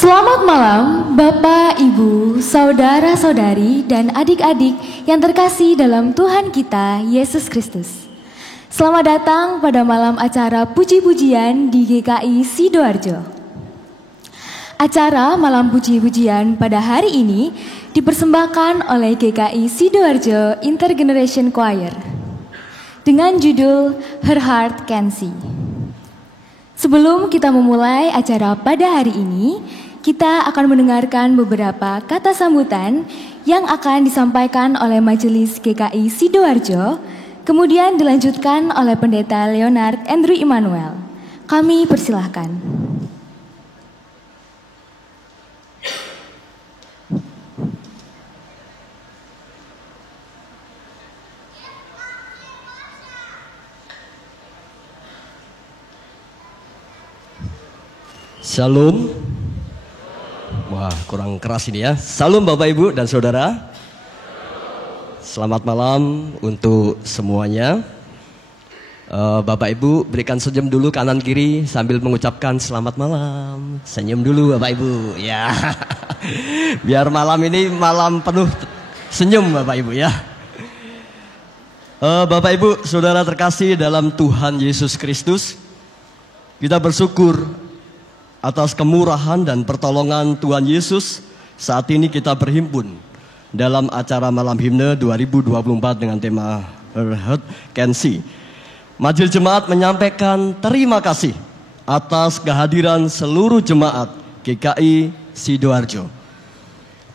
Selamat malam Bapak, Ibu, Saudara-saudari, dan adik-adik yang terkasih dalam Tuhan kita, Yesus Kristus. Selamat datang pada malam acara puji-pujian di GKI Sidoarjo. Acara malam puji-pujian pada hari ini dipersembahkan oleh GKI Sidoarjo Intergeneration Choir dengan judul Her Heart Can See. Sebelum kita memulai acara pada hari ini, kita akan mendengarkan beberapa kata sambutan yang akan disampaikan oleh Majelis GKI Sidoarjo, kemudian dilanjutkan oleh Pendeta Leonard Andrew Immanuel. Kami persilahkan. Shalom. Wah, kurang keras ini ya. Shalom Bapak Ibu dan Saudara. Selamat malam untuk semuanya. Bapak Ibu berikan senyum dulu kanan kiri sambil mengucapkan selamat malam. Senyum dulu Bapak Ibu ya. Biar malam ini malam penuh senyum Bapak Ibu ya. Bapak Ibu Saudara terkasih dalam Tuhan Yesus Kristus, kita bersyukur atas kemurahan dan pertolongan Tuhan Yesus. Saat ini kita berhimpun dalam acara Malam Himne 2024 dengan tema Her Heart Can See. Majelis Jemaat menyampaikan terima kasih atas kehadiran seluruh jemaat GKI Sidoarjo.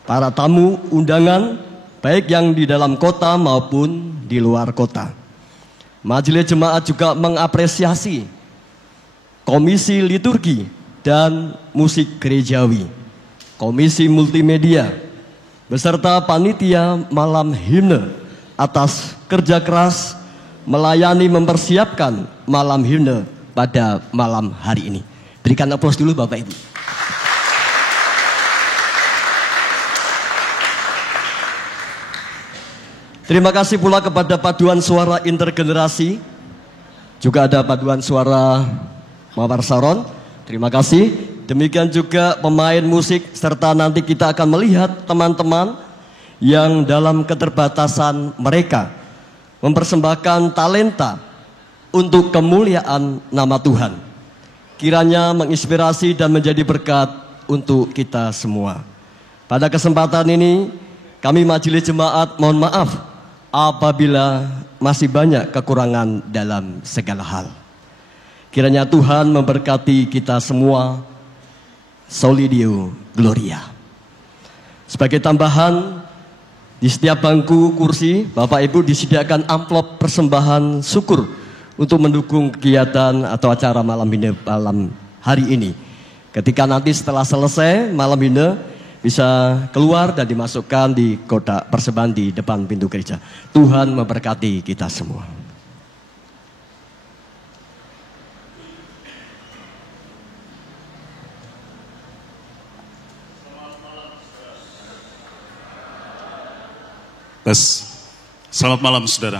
Para tamu undangan baik yang di dalam kota maupun di luar kota. Majelis Jemaat juga mengapresiasi Komisi Liturgi dan Musik Gerejawi, Komisi Multimedia, beserta panitia Malam Himne atas kerja keras melayani mempersiapkan Malam Himne pada malam hari ini. Berikan aplaus dulu Bapak Ibu. Terima kasih pula kepada paduan suara intergenerasi, juga ada paduan suara Mawar Saron. Terima kasih. Demikian juga pemain musik, serta nanti kita akan melihat teman-teman yang dalam keterbatasan mereka mempersembahkan talenta untuk kemuliaan nama Tuhan. Kiranya menginspirasi dan menjadi berkat untuk kita semua. Pada kesempatan ini kami Majelis Jemaat mohon maaf apabila masih banyak kekurangan dalam segala hal. Kiranya Tuhan memberkati kita semua. Soli Deo Gloria. Sebagai tambahan, di setiap bangku kursi Bapak Ibu disediakan amplop persembahan syukur untuk mendukung kegiatan atau acara Malam Himne malam hari ini. Ketika nanti setelah selesai Malam Himne bisa keluar dan dimasukkan di kotak persembahan di depan pintu gereja. Tuhan memberkati kita semua. Selamat malam saudara.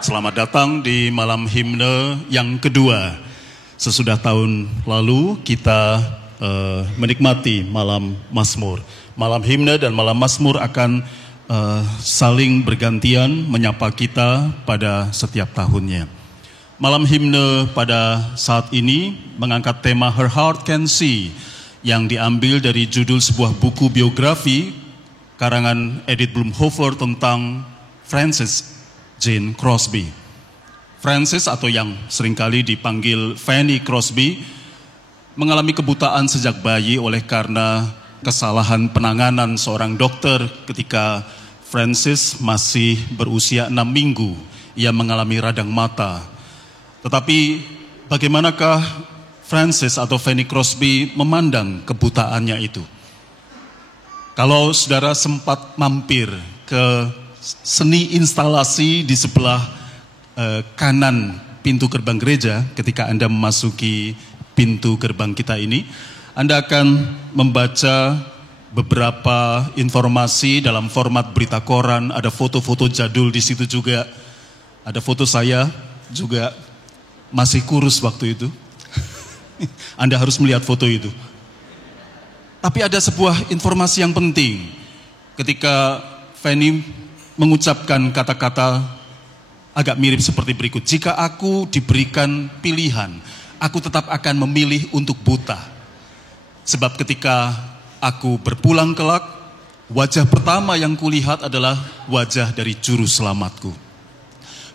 Selamat datang di Malam Himne yang kedua. Sesudah tahun lalu kita menikmati Malam Mazmur. Malam Himne dan Malam Mazmur akan saling bergantian menyapa kita pada setiap tahunnya. Malam Himne pada saat ini mengangkat tema Her Heart Can See yang diambil dari judul sebuah buku biografi karangan Edith Blumhofer tentang Frances Jane Crosby. Frances atau yang seringkali dipanggil Fanny Crosby mengalami kebutaan sejak bayi oleh karena kesalahan penanganan seorang dokter ketika Frances masih berusia 6 minggu. Ia mengalami radang mata. Tetapi bagaimanakah Frances atau Fanny Crosby memandang kebutaannya itu? Kalau saudara sempat mampir ke seni instalasi di sebelah kanan pintu gerbang gereja ketika Anda memasuki pintu gerbang kita ini, Anda akan membaca beberapa informasi dalam format berita koran, ada foto-foto jadul di situ juga. Ada foto saya juga masih kurus waktu itu. Anda harus melihat foto itu. Tapi ada sebuah informasi yang penting. Ketika Fanny mengucapkan kata-kata agak mirip seperti berikut. Jika aku diberikan pilihan, aku tetap akan memilih untuk buta. Sebab ketika aku berpulang kelak, wajah pertama yang kulihat adalah wajah dari juru selamatku.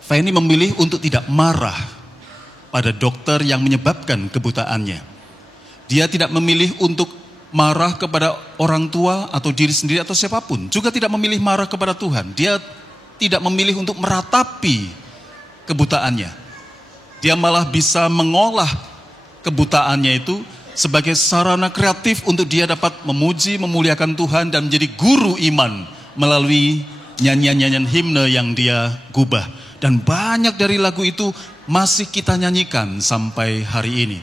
Fanny memilih untuk tidak marah pada dokter yang menyebabkan kebutaannya. Dia tidak memilih untuk marah kepada orang tua atau diri sendiri atau siapapun. Juga tidak memilih marah kepada Tuhan. Dia tidak memilih untuk meratapi kebutaannya. Dia malah bisa mengolah kebutaannya itu sebagai sarana kreatif untuk dia dapat memuji, memuliakan Tuhan dan menjadi guru iman melalui nyanyian-nyanyian himne yang dia gubah. Dan banyak dari lagu itu masih kita nyanyikan sampai hari ini.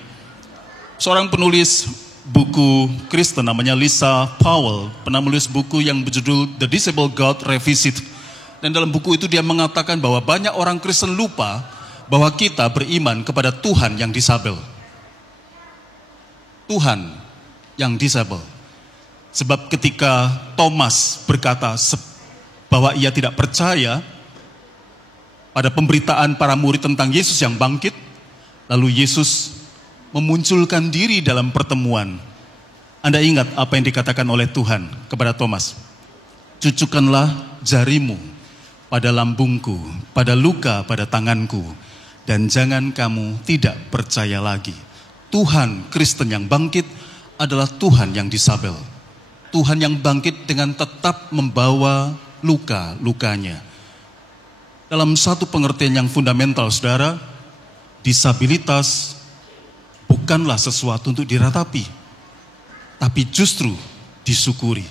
Seorang penulis buku Kristen namanya Lisa Powell pernah menulis buku yang berjudul The Disabled God Revisit. Dan dalam buku itu dia mengatakan bahwa banyak orang Kristen lupa bahwa kita beriman kepada Tuhan yang disabel. Tuhan yang disabel. Sebab ketika Thomas berkata bahwa ia tidak percaya pada pemberitaan para murid tentang Yesus yang bangkit, lalu Yesus memunculkan diri dalam pertemuan. Anda ingat apa yang dikatakan oleh Tuhan kepada Thomas? Cucukkanlah jarimu pada lambungku, pada luka pada tanganku, dan jangan kamu tidak percaya lagi. Tuhan Kristen yang bangkit adalah Tuhan yang disabel. Tuhan yang bangkit dengan tetap membawa luka-lukanya. Dalam satu pengertian yang fundamental, saudara, disabilitas bukanlah sesuatu untuk diratapi, tapi justru disyukuri.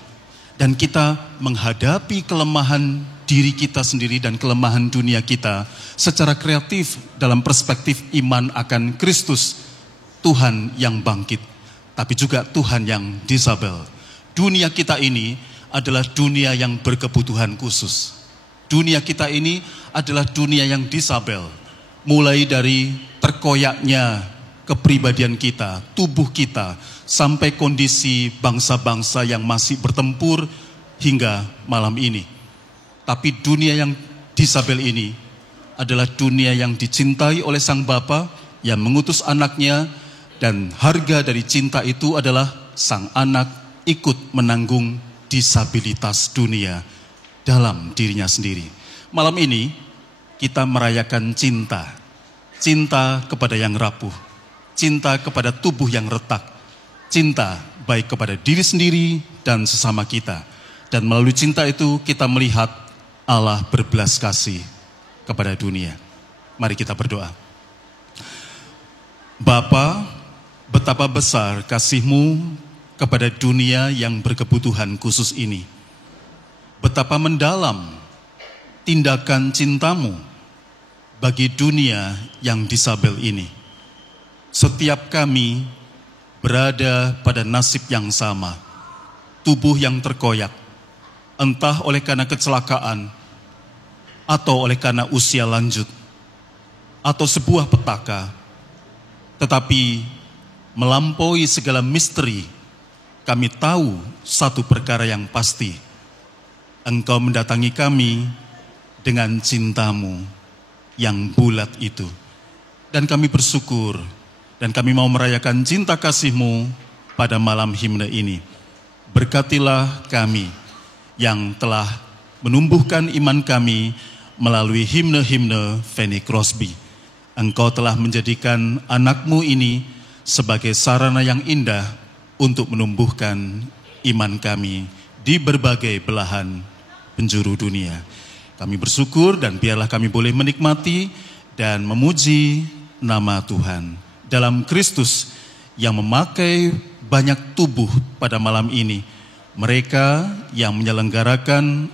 Dan kita menghadapi kelemahan diri kita sendiri dan kelemahan dunia kita secara kreatif dalam perspektif iman akan Kristus, Tuhan yang bangkit, tapi juga Tuhan yang disabel. Dunia kita ini adalah dunia yang berkebutuhan khusus. Dunia kita ini adalah dunia yang disabel. Mulai dari terkoyaknya kepribadian kita, tubuh kita, sampai kondisi bangsa-bangsa yang masih bertempur hingga malam ini. Tapi dunia yang disabel ini adalah dunia yang dicintai oleh Sang Bapa yang mengutus anaknya, dan harga dari cinta itu adalah Sang Anak ikut menanggung disabilitas dunia dalam dirinya sendiri. Malam ini kita merayakan cinta. Cinta kepada yang rapuh, cinta kepada tubuh yang retak, cinta baik kepada diri sendiri dan sesama kita. Dan melalui cinta itu kita melihat Allah berbelas kasih kepada dunia. Mari kita berdoa. Bapa, betapa besar kasih-Mu kepada dunia yang berkebutuhan khusus ini. Betapa mendalam tindakan cinta-Mu bagi dunia yang disabel ini. Setiap kami berada pada nasib yang sama, tubuh yang terkoyak, entah oleh karena kecelakaan, atau oleh karena usia lanjut, atau sebuah petaka. Tetapi melampaui segala misteri, kami tahu satu perkara yang pasti. Engkau mendatangi kami dengan cinta-Mu yang bulat itu. Dan kami bersyukur, dan kami mau merayakan cinta kasih-Mu pada malam himne ini. Berkatilah kami yang telah menumbuhkan iman kami melalui himne-himne Fanny Crosby. Engkau telah menjadikan anak-Mu ini sebagai sarana yang indah untuk menumbuhkan iman kami di berbagai belahan penjuru dunia. Kami bersyukur dan biarlah kami boleh menikmati dan memuji nama Tuhan dalam Kristus yang memakai banyak tubuh pada malam ini. Mereka yang menyelenggarakan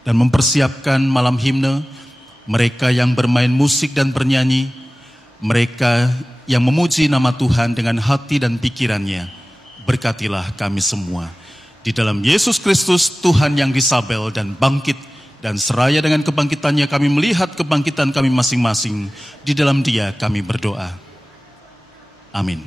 dan mempersiapkan malam himne, mereka yang bermain musik dan bernyanyi, mereka yang memuji nama Tuhan dengan hati dan pikirannya. Berkatilah kami semua. Di dalam Yesus Kristus, Tuhan yang disabel dan bangkit, dan seraya dengan kebangkitannya kami melihat kebangkitan kami masing-masing. Di dalam Dia kami berdoa. Amin.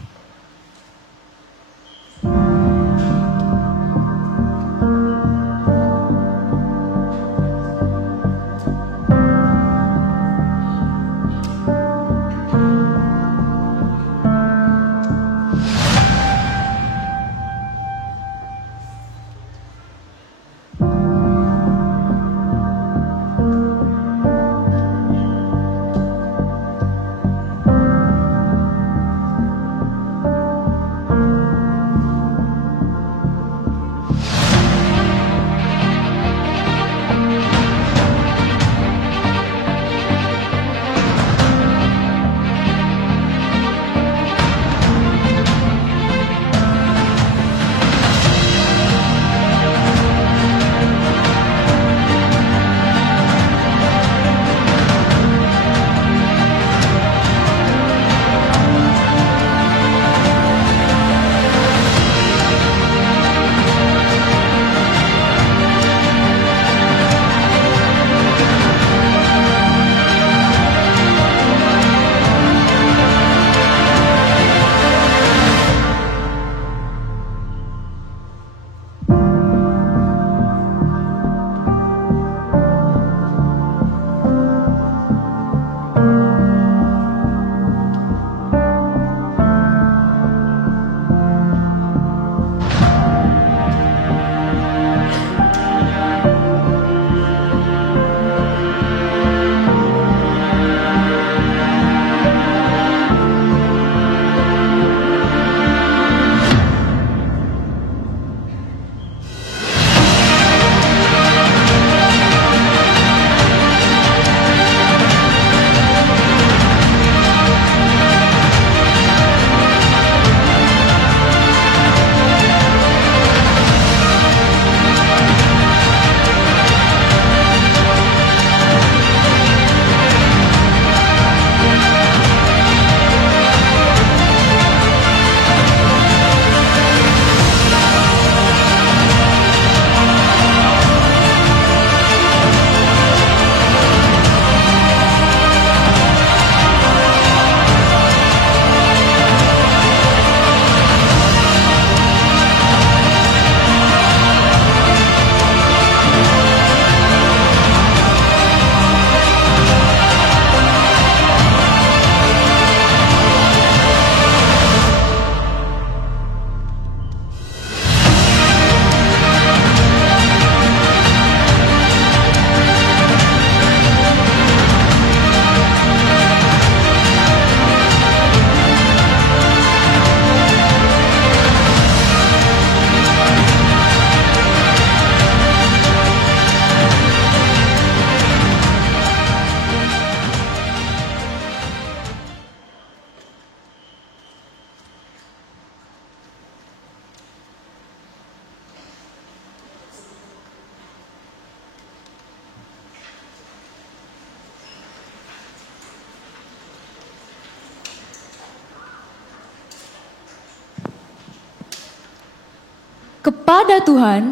Kepada Tuhan,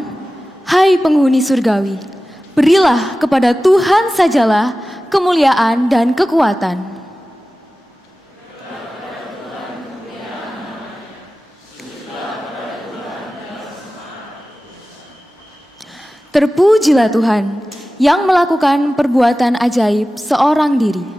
hai penghuni surgawi, berilah kepada Tuhan sajalah kemuliaan dan kekuatan. Terpujilah Tuhan yang melakukan perbuatan ajaib seorang diri.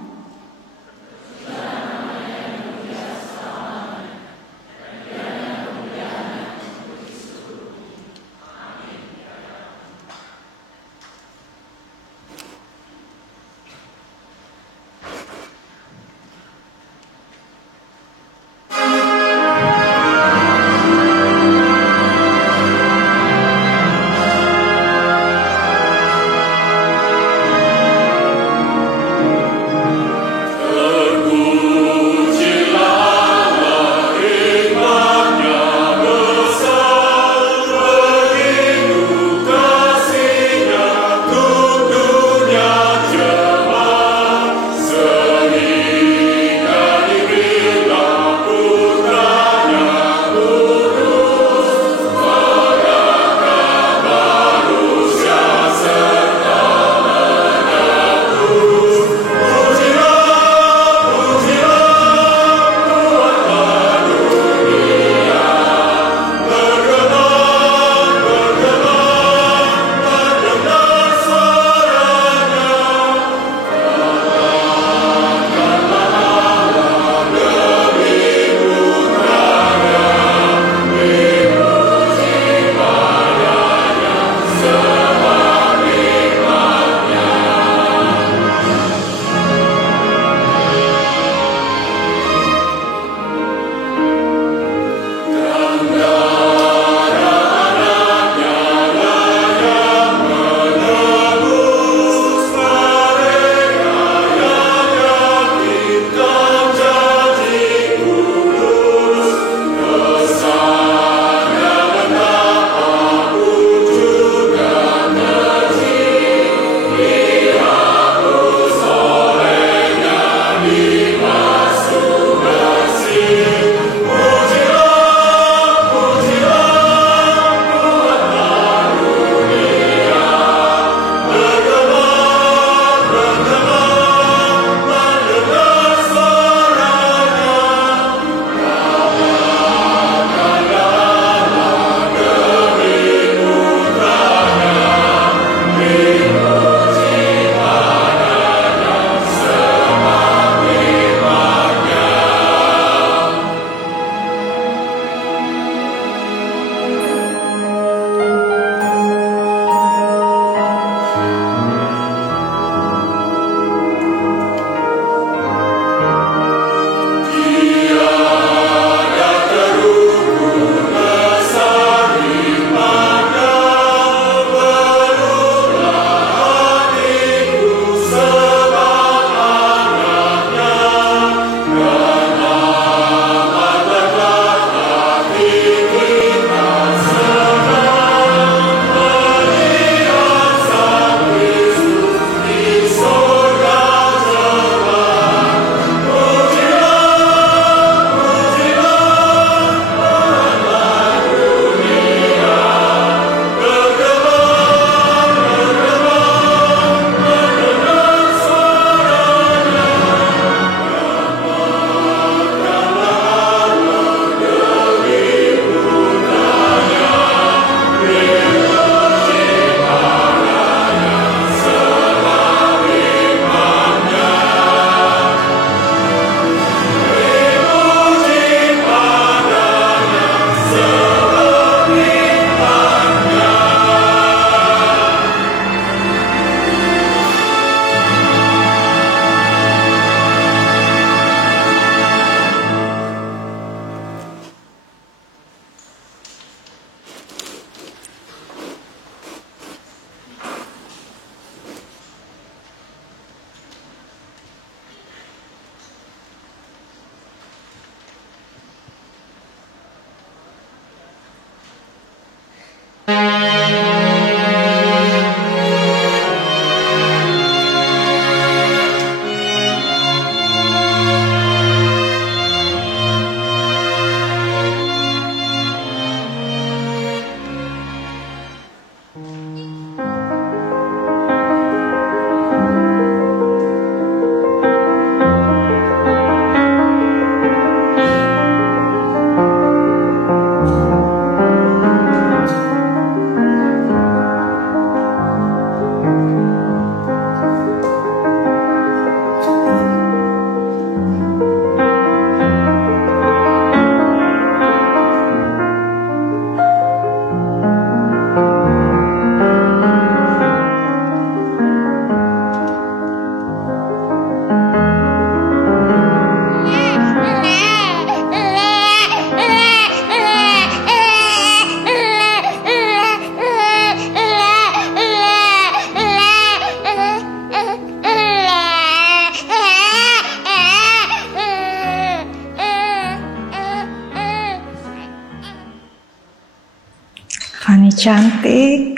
Fanny cantik,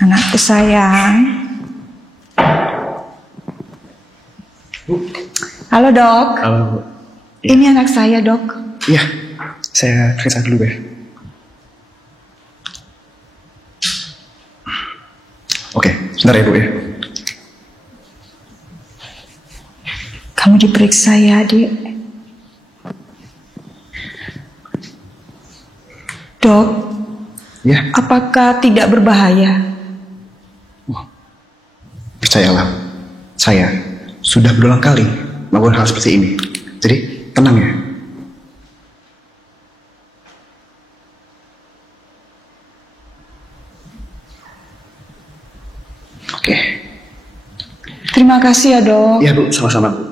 anakku sayang. Halo dok. Halo Bu. Ini anak saya dok. Iya, saya periksa dulu ya. Oke, sebentar ya Bu ya. Kamu diperiksa ya adik. Dok, Ya, apakah tidak berbahaya? percayalah, saya sudah berulang kali melakukan hal seperti ini. Jadi, tenang ya. Oke. Terima kasih ya dok. Iya Bu, sama-sama Bu.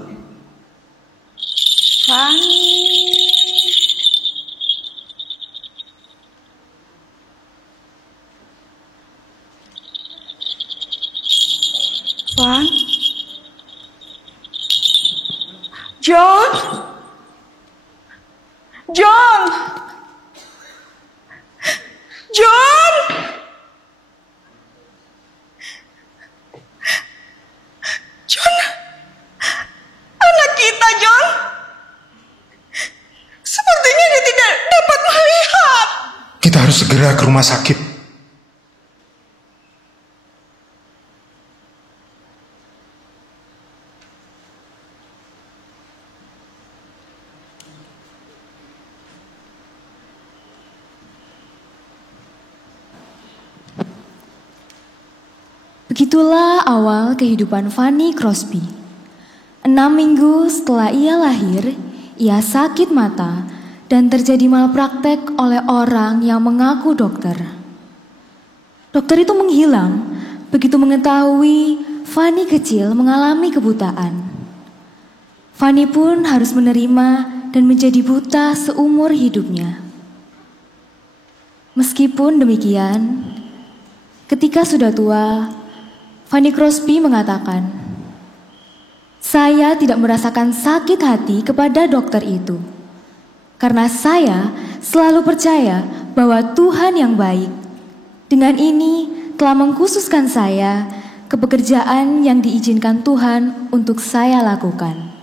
Fanny. Fan. John. John. John. John. Anak kita, John. Sepertinya dia tidak dapat melihat. Kita harus segera ke rumah sakit. Begitulah awal kehidupan Fanny Crosby. 6 minggu setelah ia lahir, ia sakit mata dan terjadi malpraktek oleh orang yang mengaku dokter. Dokter itu menghilang begitu mengetahui Fanny kecil mengalami kebutaan. Fanny pun harus menerima dan menjadi buta seumur hidupnya. Meskipun demikian, ketika sudah tua, Fanny Crosby mengatakan, "Saya tidak merasakan sakit hati kepada dokter itu, karena saya selalu percaya bahwa Tuhan yang baik. Dengan ini telah mengkhususkan saya ke pekerjaan yang diizinkan Tuhan untuk saya lakukan."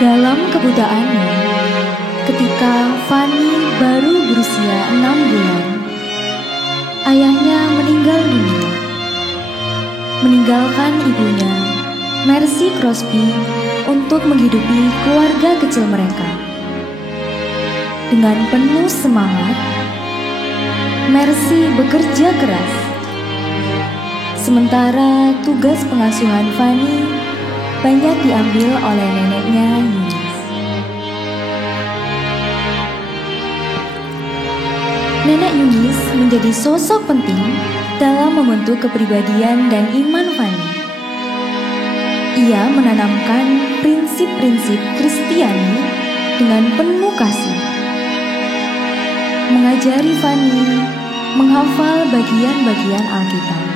Dalam kebutaannya, ketika Fanny baru berusia 6 bulan, ayahnya meninggal dunia, meninggalkan ibunya, Mercy Crosby, untuk menghidupi keluarga kecil mereka. Dengan penuh semangat, Mercy bekerja keras, sementara tugas pengasuhan Fanny banyak diambil oleh neneknya Eunice. Nenek Eunice menjadi sosok penting dalam membentuk kepribadian dan iman Fanny. Ia menanamkan prinsip-prinsip Kristiani dengan penuh kasih, mengajari Fanny menghafal bagian-bagian Alkitab.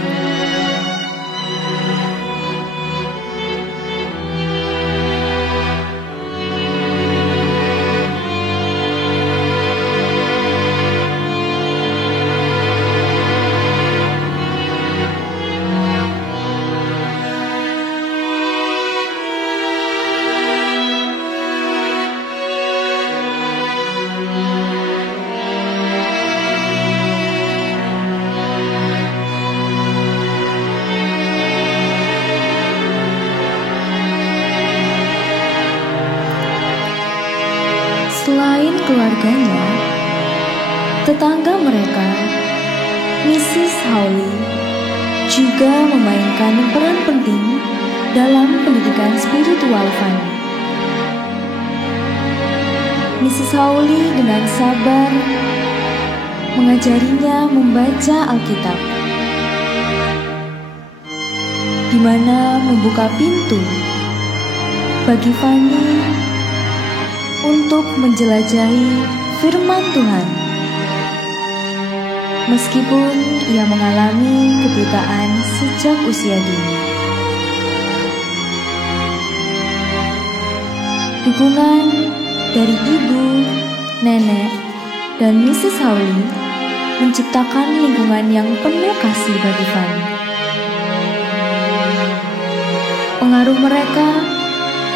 Selain keluarganya, tetangga mereka, Mrs. Hawley, juga memainkan peran penting dalam pendidikan spiritual Fanny. Mrs. Hawley dengan sabar mengajarinya membaca Alkitab, di mana membuka pintu bagi Fanny untuk menjelajahi firman Tuhan. Meskipun ia mengalami kebutaan sejak usia dini. Dukungan dari ibu, nenek, dan Mrs. Hawley menciptakan lingkungan yang penuh kasih bagi Fanny. Pengaruh mereka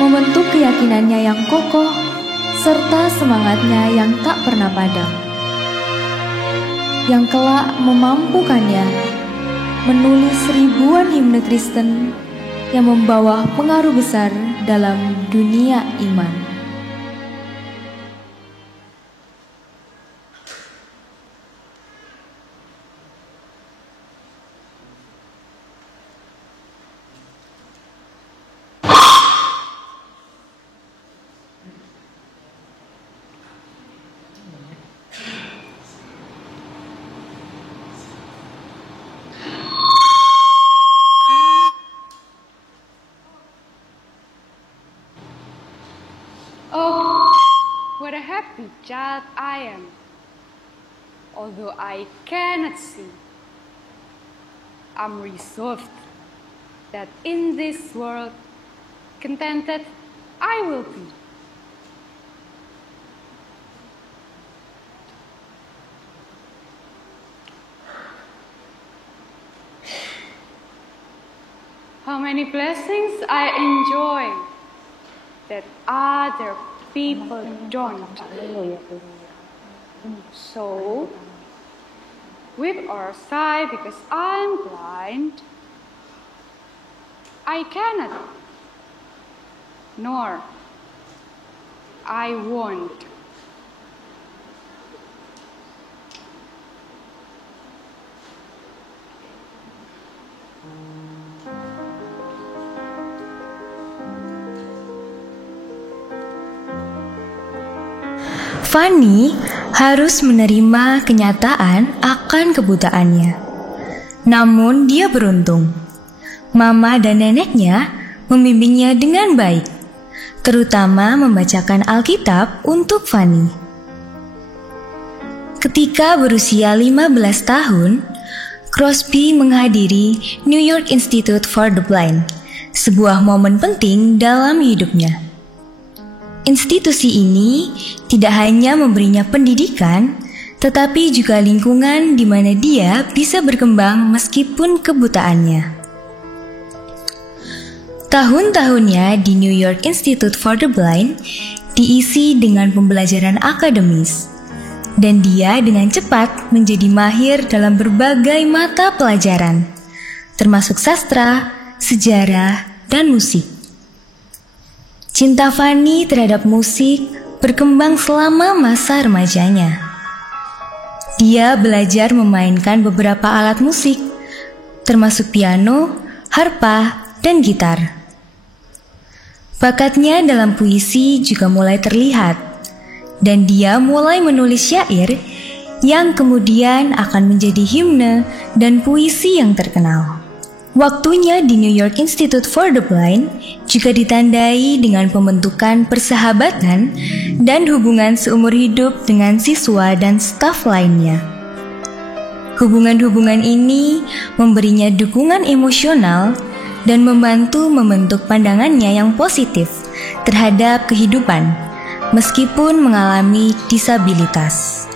membentuk keyakinannya yang kokoh serta semangatnya yang tak pernah padam, yang kelak memampukannya menulis ribuan himne Kristen yang membawa pengaruh besar dalam dunia iman. What a happy child I am, although I cannot see. I'm resolved that in this world contented I will be. many blessings I enjoy that other people don't. So, weep or sigh because I'm blind, I cannot, nor I won't. Fanny harus menerima kenyataan akan kebutaannya. Namun dia beruntung. Mama dan neneknya membimbingnya dengan baik, terutama membacakan Alkitab untuk Fanny. Ketika berusia 15 tahun, Crosby menghadiri New York Institute for the Blind, sebuah momen penting dalam hidupnya. Institusi ini tidak hanya memberinya pendidikan, tetapi juga lingkungan di mana dia bisa berkembang meskipun kebutaannya. Tahun-tahunnya di New York Institute for the Blind diisi dengan pembelajaran akademis, dan dia dengan cepat menjadi mahir dalam berbagai mata pelajaran, termasuk sastra, sejarah, dan musik. Cinta Fanny terhadap musik berkembang selama masa remajanya. Dia belajar memainkan beberapa alat musik, termasuk piano, harpa, dan gitar. Bakatnya dalam puisi juga mulai terlihat, dan dia mulai menulis syair yang kemudian akan menjadi himne dan puisi yang terkenal. Waktunya di New York Institute for the Blind juga ditandai dengan pembentukan persahabatan dan hubungan seumur hidup dengan siswa dan staf lainnya. Hubungan-hubungan ini memberinya dukungan emosional dan membantu membentuk pandangannya yang positif terhadap kehidupan, meskipun mengalami disabilitas.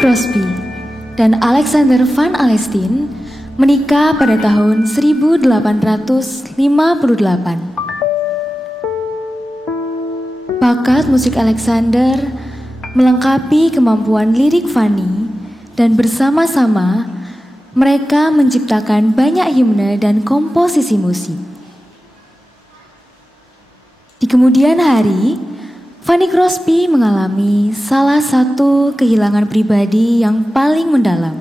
Crosby dan Alexander Van Alstyne menikah pada tahun 1858. Bakat musik Alexander melengkapi kemampuan lirik Fanny dan bersama-sama mereka menciptakan banyak himne dan komposisi musik. Di kemudian hari, Fanny Crosby mengalami salah satu kehilangan pribadi yang paling mendalam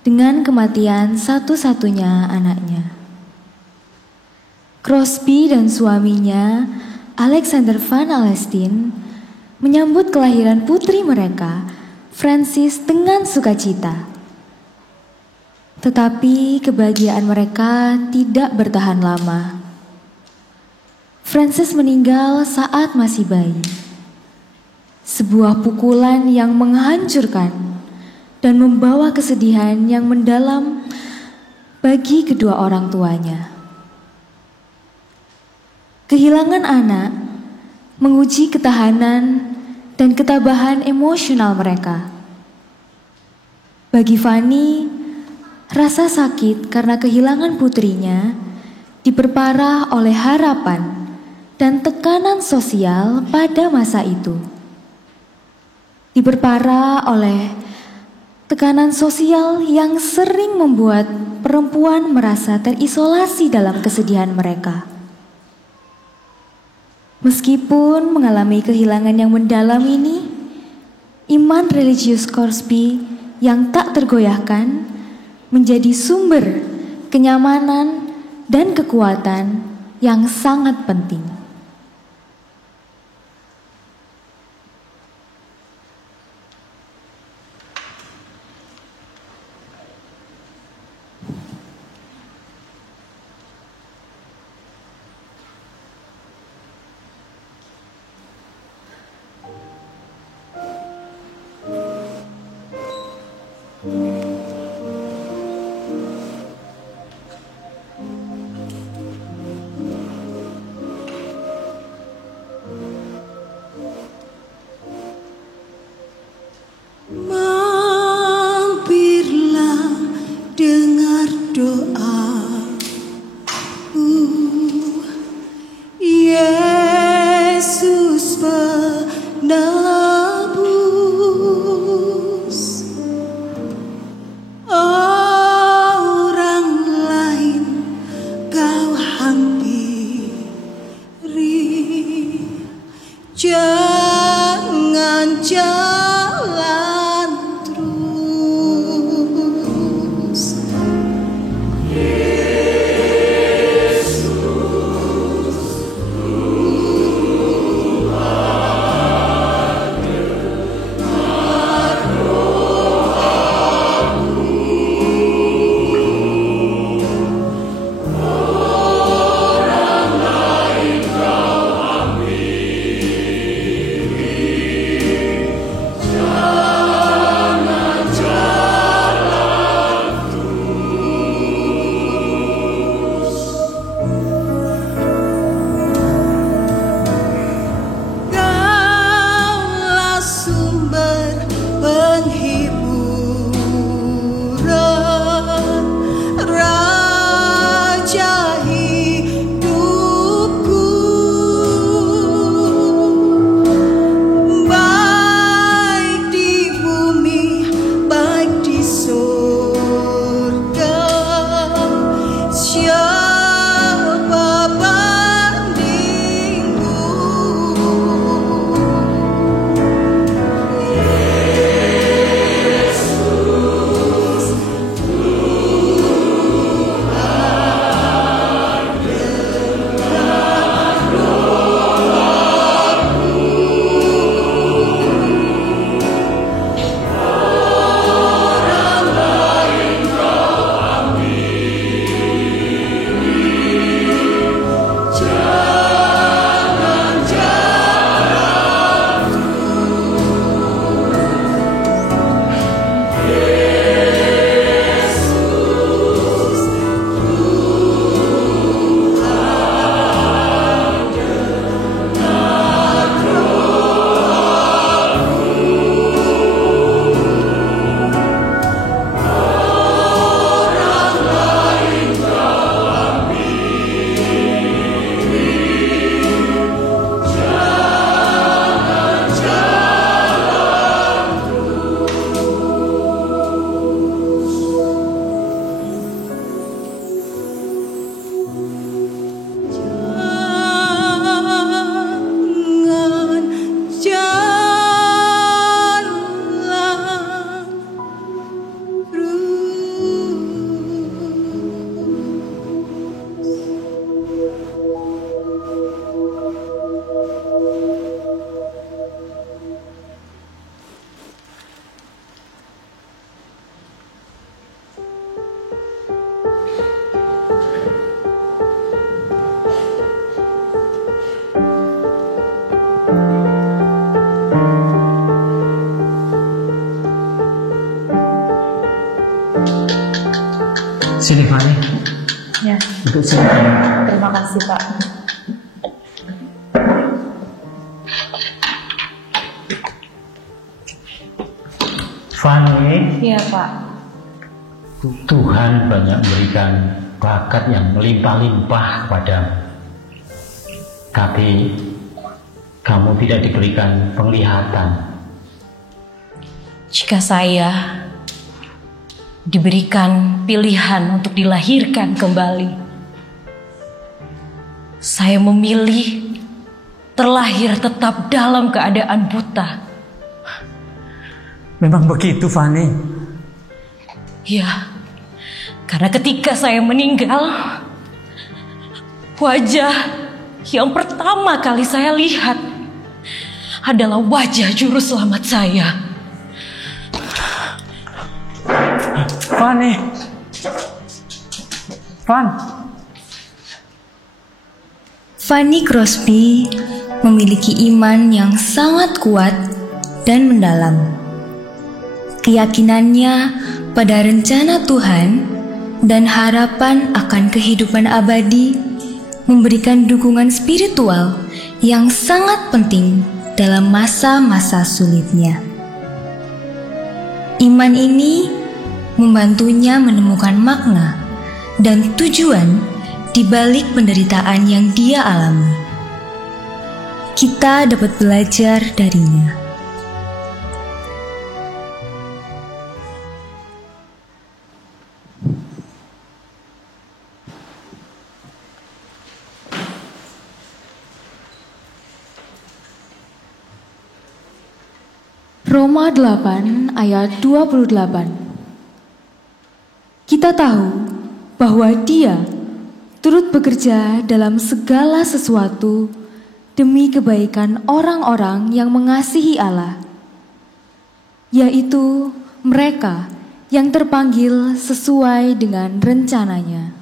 dengan kematian satu-satunya anaknya. Crosby dan suaminya, Alexander Van Alstyne, menyambut kelahiran putri mereka, Frances, dengan sukacita. Tetapi kebahagiaan mereka tidak bertahan lama. Frances meninggal saat masih bayi. Sebuah pukulan yang menghancurkan dan membawa kesedihan yang mendalam bagi kedua orang tuanya. Kehilangan anak menguji ketahanan dan ketabahan emosional mereka. Bagi Fanny, rasa sakit karena kehilangan putrinya diperparah oleh harapan dan tekanan sosial pada masa itu. Diperparah oleh tekanan sosial yang sering membuat perempuan merasa terisolasi dalam kesedihan mereka. Meskipun mengalami kehilangan yang mendalam ini, iman religius Crosby yang tak tergoyahkan menjadi sumber kenyamanan dan kekuatan yang sangat penting. Jangan jalan terus. Sini Fani. Ya. Untuk sini. Terima kasih Pak. Fani. Iya Pak. Tuhan banyak memberikan bakat yang melimpah-limpah kepadamu. Tapi kamu tidak diberikan penglihatan. Jika saya diberikan pilihan untuk dilahirkan kembali, saya memilih terlahir tetap dalam keadaan buta. Memang begitu, Fani? Ya, karena ketika saya meninggal, wajah yang pertama kali saya lihat adalah wajah juru selamat saya. Fani. Fanny Crosby memiliki iman yang sangat kuat dan mendalam. Keyakinannya pada rencana Tuhan dan harapan akan kehidupan abadi memberikan dukungan spiritual yang sangat penting dalam masa-masa sulitnya. Iman ini membantunya menemukan makna dan tujuan di balik penderitaan yang dia alami. Kita dapat belajar darinya. Roma 8 ayat 28. Kita tahu bahwa Dia turut bekerja dalam segala sesuatu demi kebaikan orang-orang yang mengasihi Allah, yaitu mereka yang terpanggil sesuai dengan rencananya.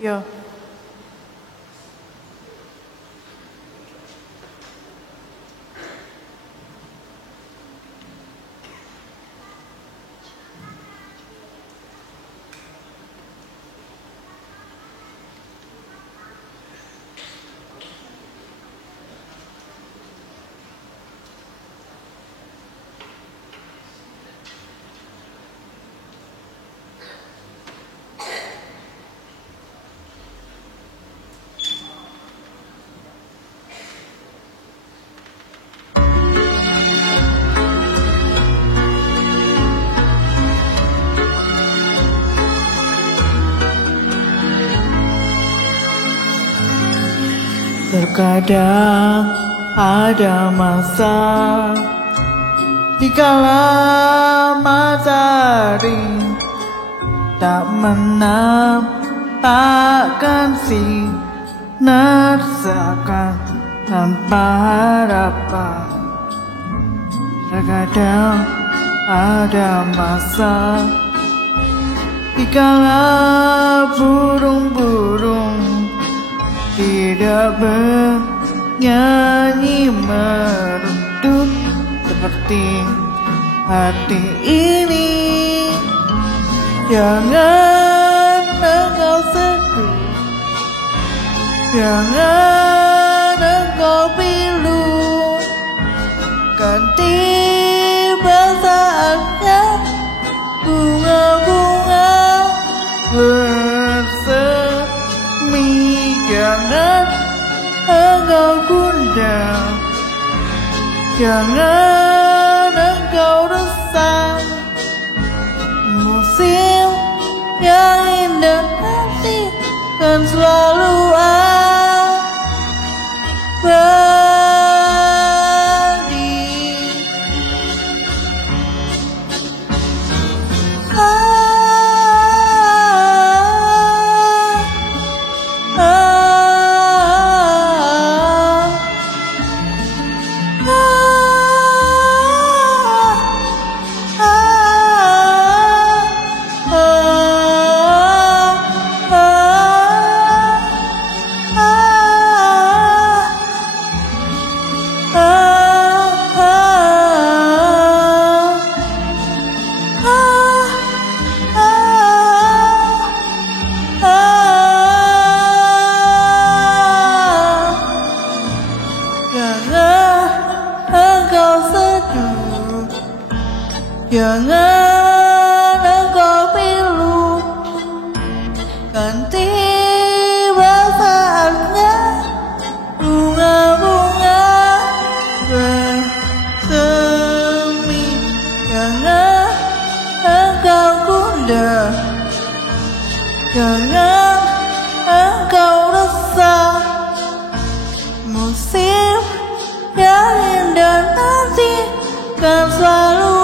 Yo. Terkadang ada masa dikala matahari tak menampakkan sinar seakan tanpa harapan. Terkadang ada masa dikala burung-burung tidak bernyanyi merdu seperti hati ini. Jangan engkau sedih, jangan engkau pilu, kan tiba saatnya bunga-bunga bersemi. Jangan engkau gundah, jangan engkau resah. Musim yang indah nanti kan selalu jangan engkau pilu, kan tiba saatnya bunga-bunga bersemi. Jangan engkau gundah, jangan engkau resah. Musim yang indah nanti kan selalu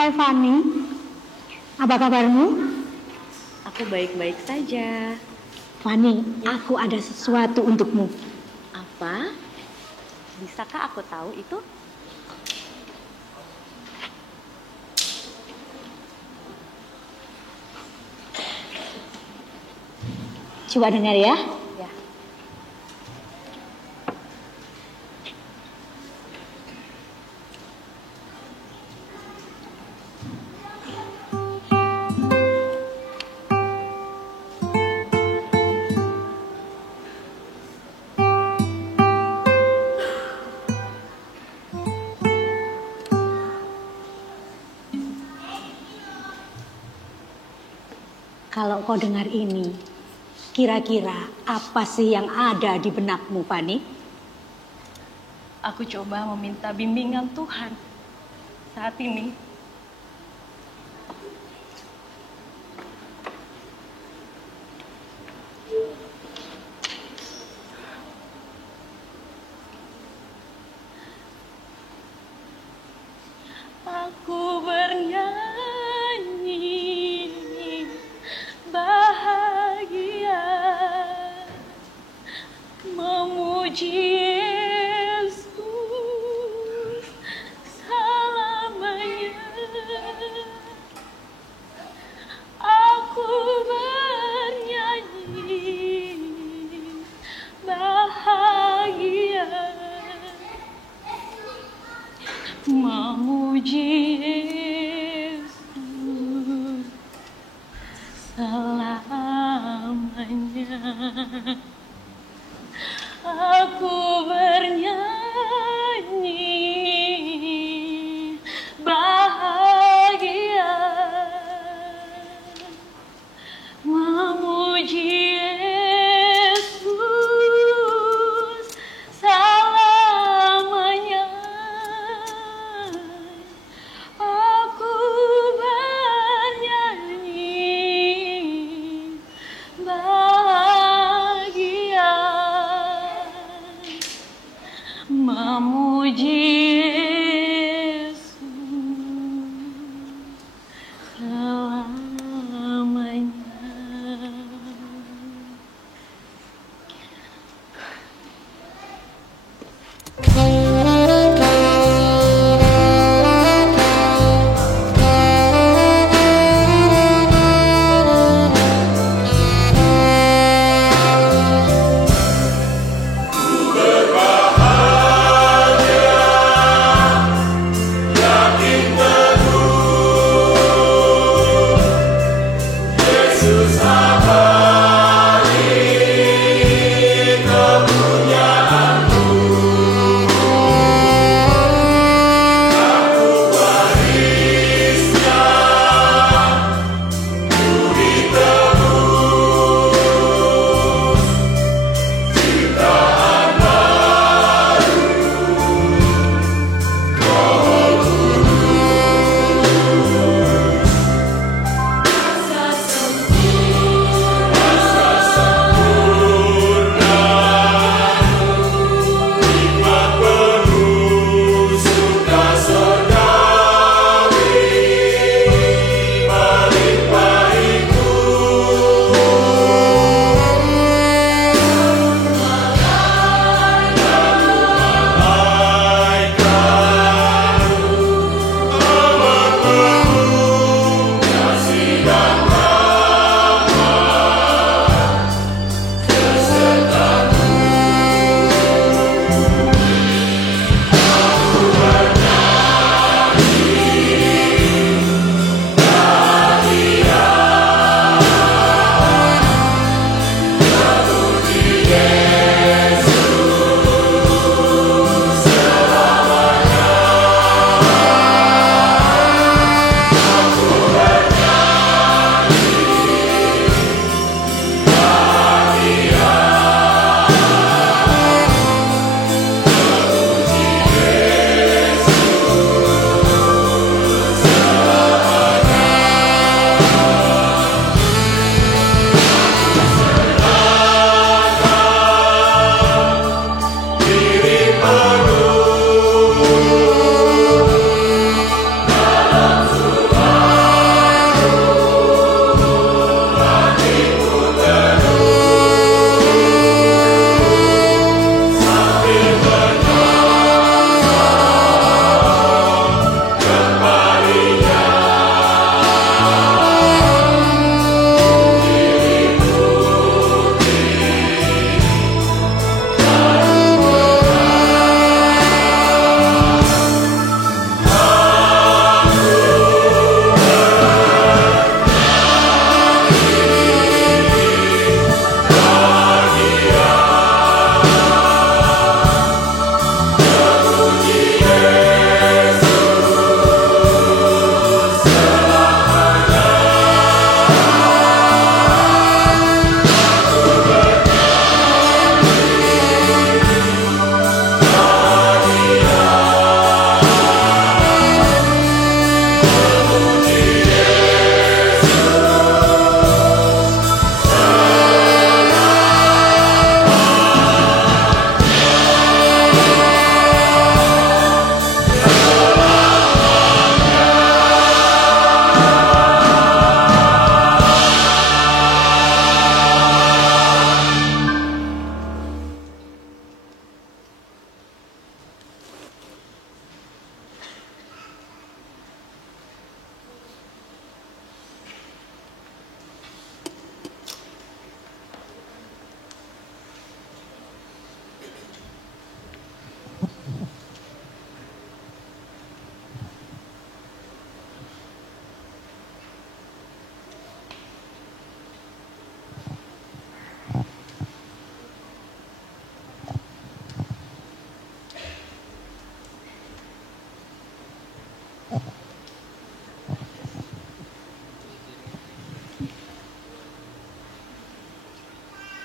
Hai Fanny, apa kabarmu? Aku baik-baik saja. Fanny, aku ada sesuatu untukmu. Apa? Bisakah aku tahu itu? Coba dengar ya. Ya. Kalau kau dengar ini, kira-kira apa sih yang ada di benakmu, Fanny? Aku coba meminta bimbingan Tuhan saat ini. Aku bernyanyi bahagia memuji Yesus selamanya. Aku bernyanyi bahagia memuji Yesus selamanya. Aku bernyanyi bahagia memuji Yesus selamanya. Aku bernyanyi bahagia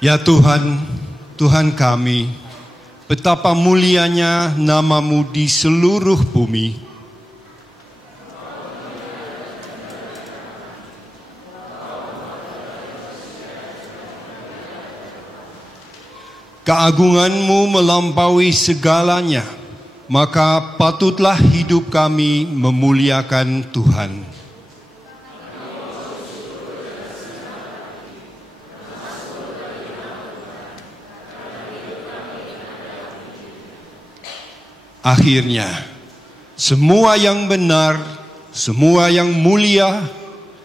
Ya Tuhan, Tuhan kami, betapa mulianya nama-Mu di seluruh bumi. Keagungan-Mu melampaui segalanya, maka patutlah hidup kami memuliakan Tuhan. Akhirnya, semua yang benar, semua yang mulia,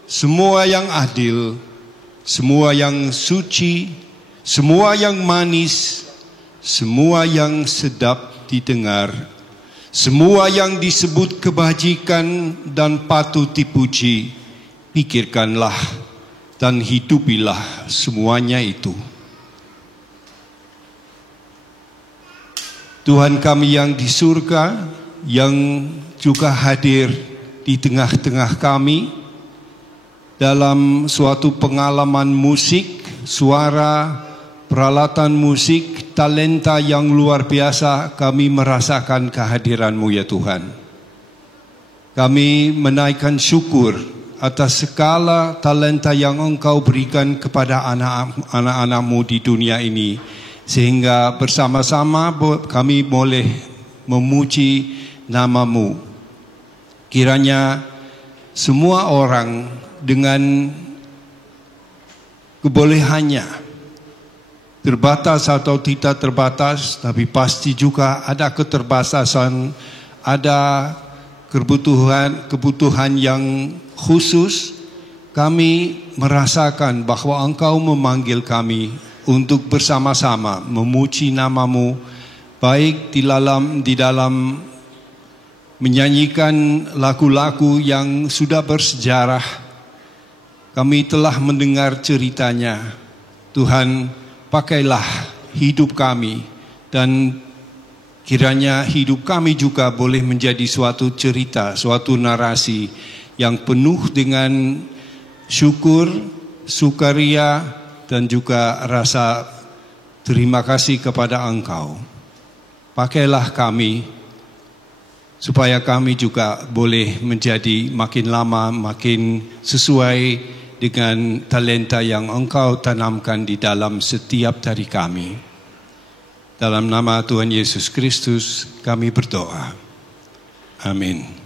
semua yang adil, semua yang suci, semua yang manis, semua yang sedap didengar, semua yang disebut kebajikan dan patut dipuji, pikirkanlah dan hidupilah semuanya itu. Tuhan kami yang di surga, yang juga hadir di tengah-tengah kami dalam suatu pengalaman musik, suara, peralatan musik, talenta yang luar biasa, kami merasakan kehadiran-Mu ya Tuhan. Kami menaikkan syukur atas segala talenta yang Engkau berikan kepada anak-anak-Mu di dunia ini, sehingga bersama-sama kami boleh memuji nama-Mu. Kiranya semua orang dengan kebolehannya, terbatas atau tidak terbatas, tapi pasti juga ada keterbatasan, ada kebutuhan yang khusus, kami merasakan bahwa Engkau memanggil kami untuk bersama-sama memuji nama-Mu, baik di dalam menyanyikan lagu-lagu yang sudah bersejarah. Kami telah mendengar ceritanya. Tuhan, pakailah hidup kami, dan kiranya hidup kami juga boleh menjadi suatu cerita, suatu narasi yang penuh dengan syukur, sukaria, dan juga rasa terima kasih kepada Engkau. Pakailah kami, supaya kami juga boleh menjadi makin lama makin sesuai dengan talenta yang Engkau tanamkan di dalam setiap dari kami. Dalam nama Tuhan Yesus Kristus kami berdoa. Amin.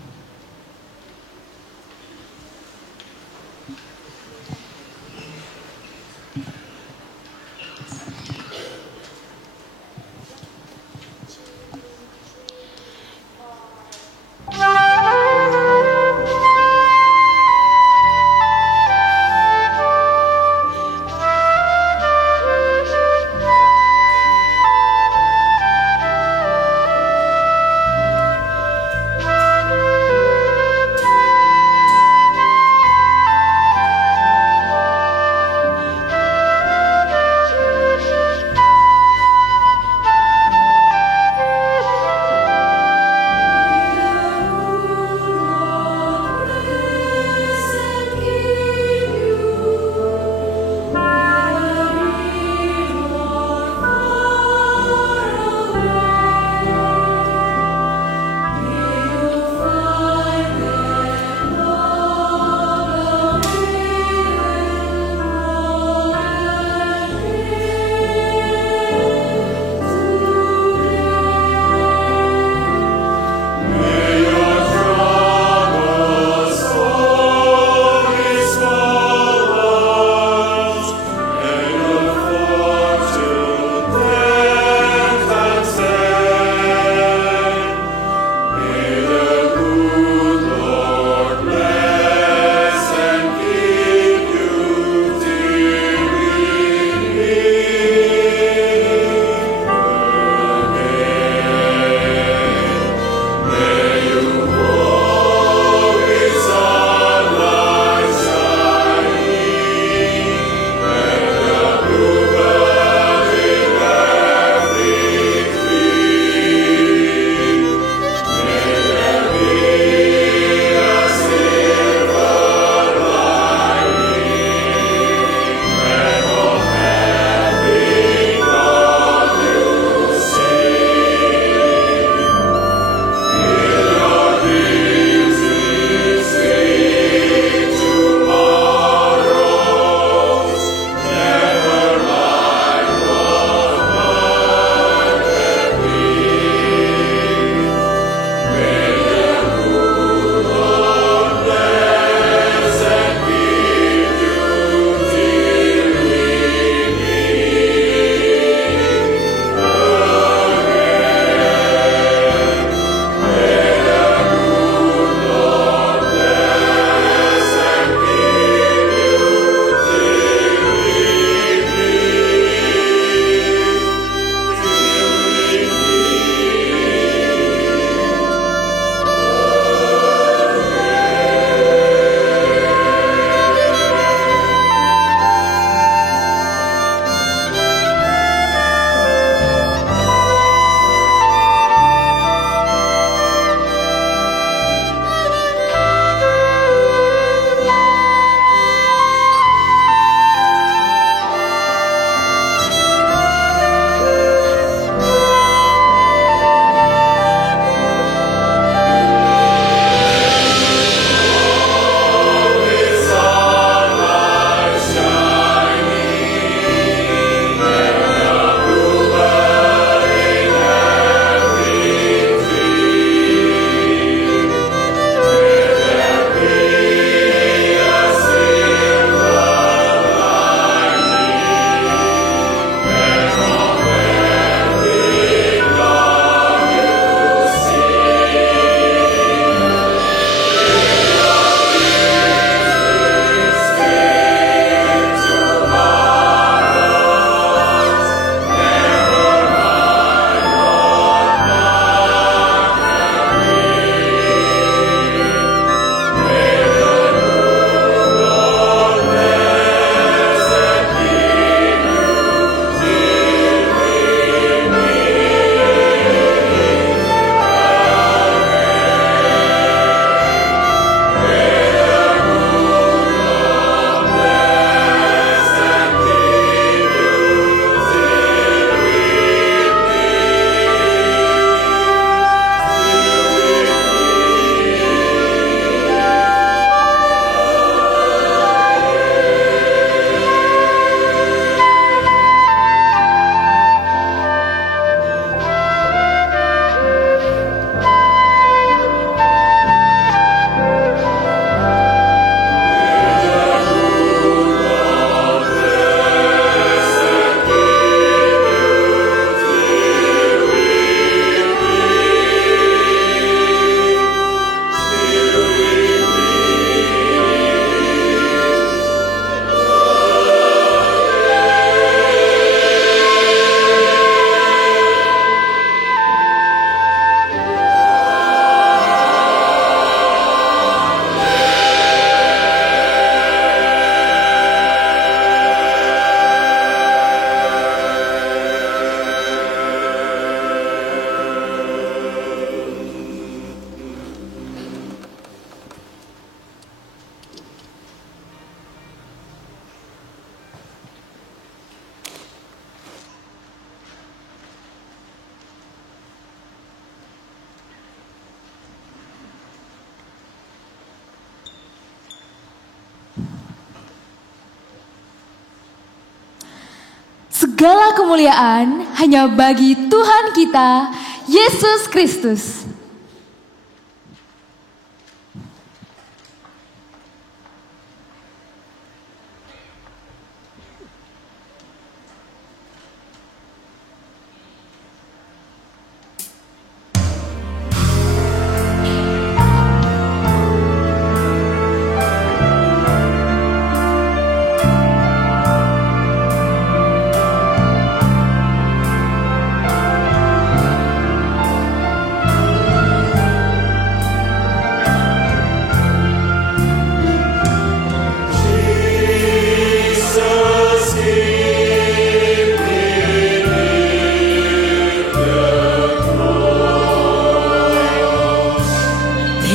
Segala kemuliaan hanya bagi Tuhan kita, Yesus Kristus.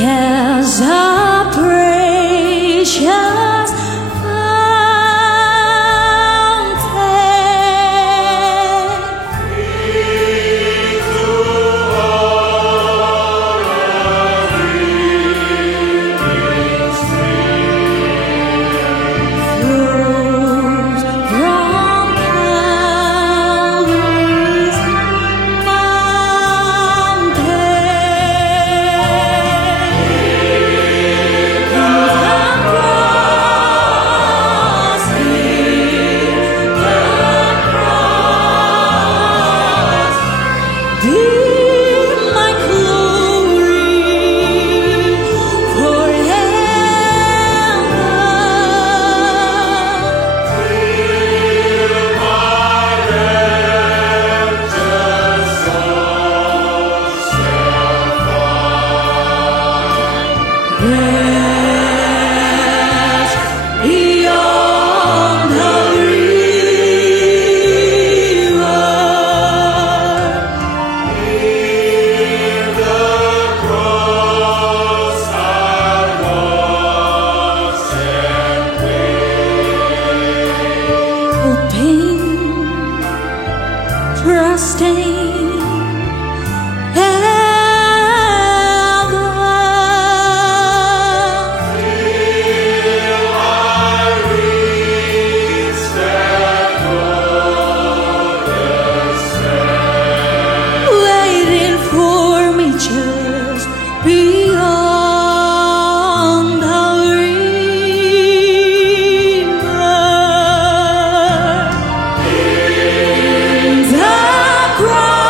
There's a precious fountain flows from Calvary's rest beyond the river. Near the cross I was and hoping, trusting. Just beyond the river, in the cross.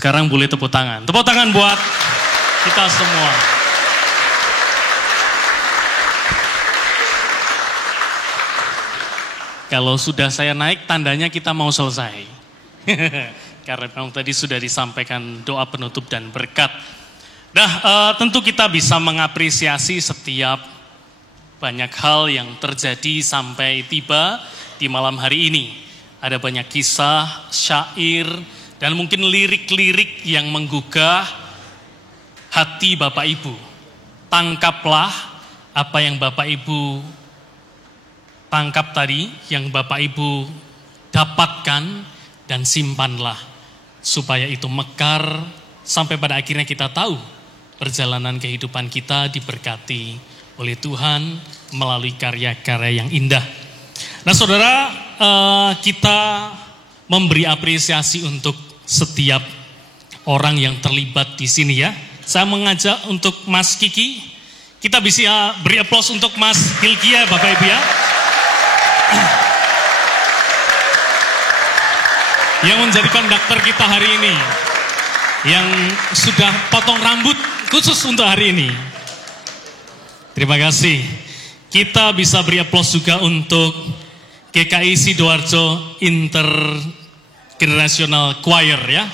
Sekarang boleh tepuk tangan. Tepuk tangan buat kita semua. Kalau sudah saya naik, tandanya kita mau selesai. Karena memang tadi sudah disampaikan doa penutup dan berkat. Nah, tentu kita bisa mengapresiasi setiap banyak hal yang terjadi sampai tiba di malam hari ini. Ada banyak kisah, syair, dan mungkin lirik-lirik yang menggugah hati Bapak Ibu. Tangkaplah apa yang Bapak Ibu tangkap tadi, yang Bapak Ibu dapatkan, dan simpanlah. Supaya itu mekar, sampai pada akhirnya kita tahu perjalanan kehidupan kita diberkati oleh Tuhan melalui karya-karya yang indah. Nah saudara, kita memberi apresiasi untuk setiap orang yang terlibat di sini ya. Saya mengajak untuk Mas Kiki, kita bisa beri aplaus untuk Mas Hilkia Bapak Ibu ya. Yang menjadi konduktor kita hari ini, yang sudah potong rambut khusus untuk hari ini. Terima kasih. Kita bisa beri aplaus juga untuk GKI Sidoarjo Intergenerational Choir ya.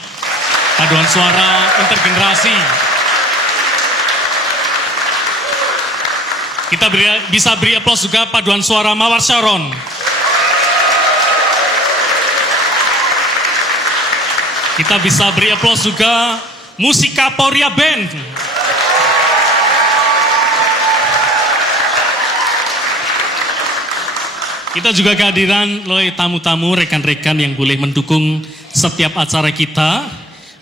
Paduan suara intergenerasi. Kita bisa beri aplaus juga paduan suara Mawar Sharon. Kita bisa beri aplaus juga Musika Poria Band. Kita juga kehadiran oleh tamu-tamu, rekan-rekan yang boleh mendukung setiap acara kita.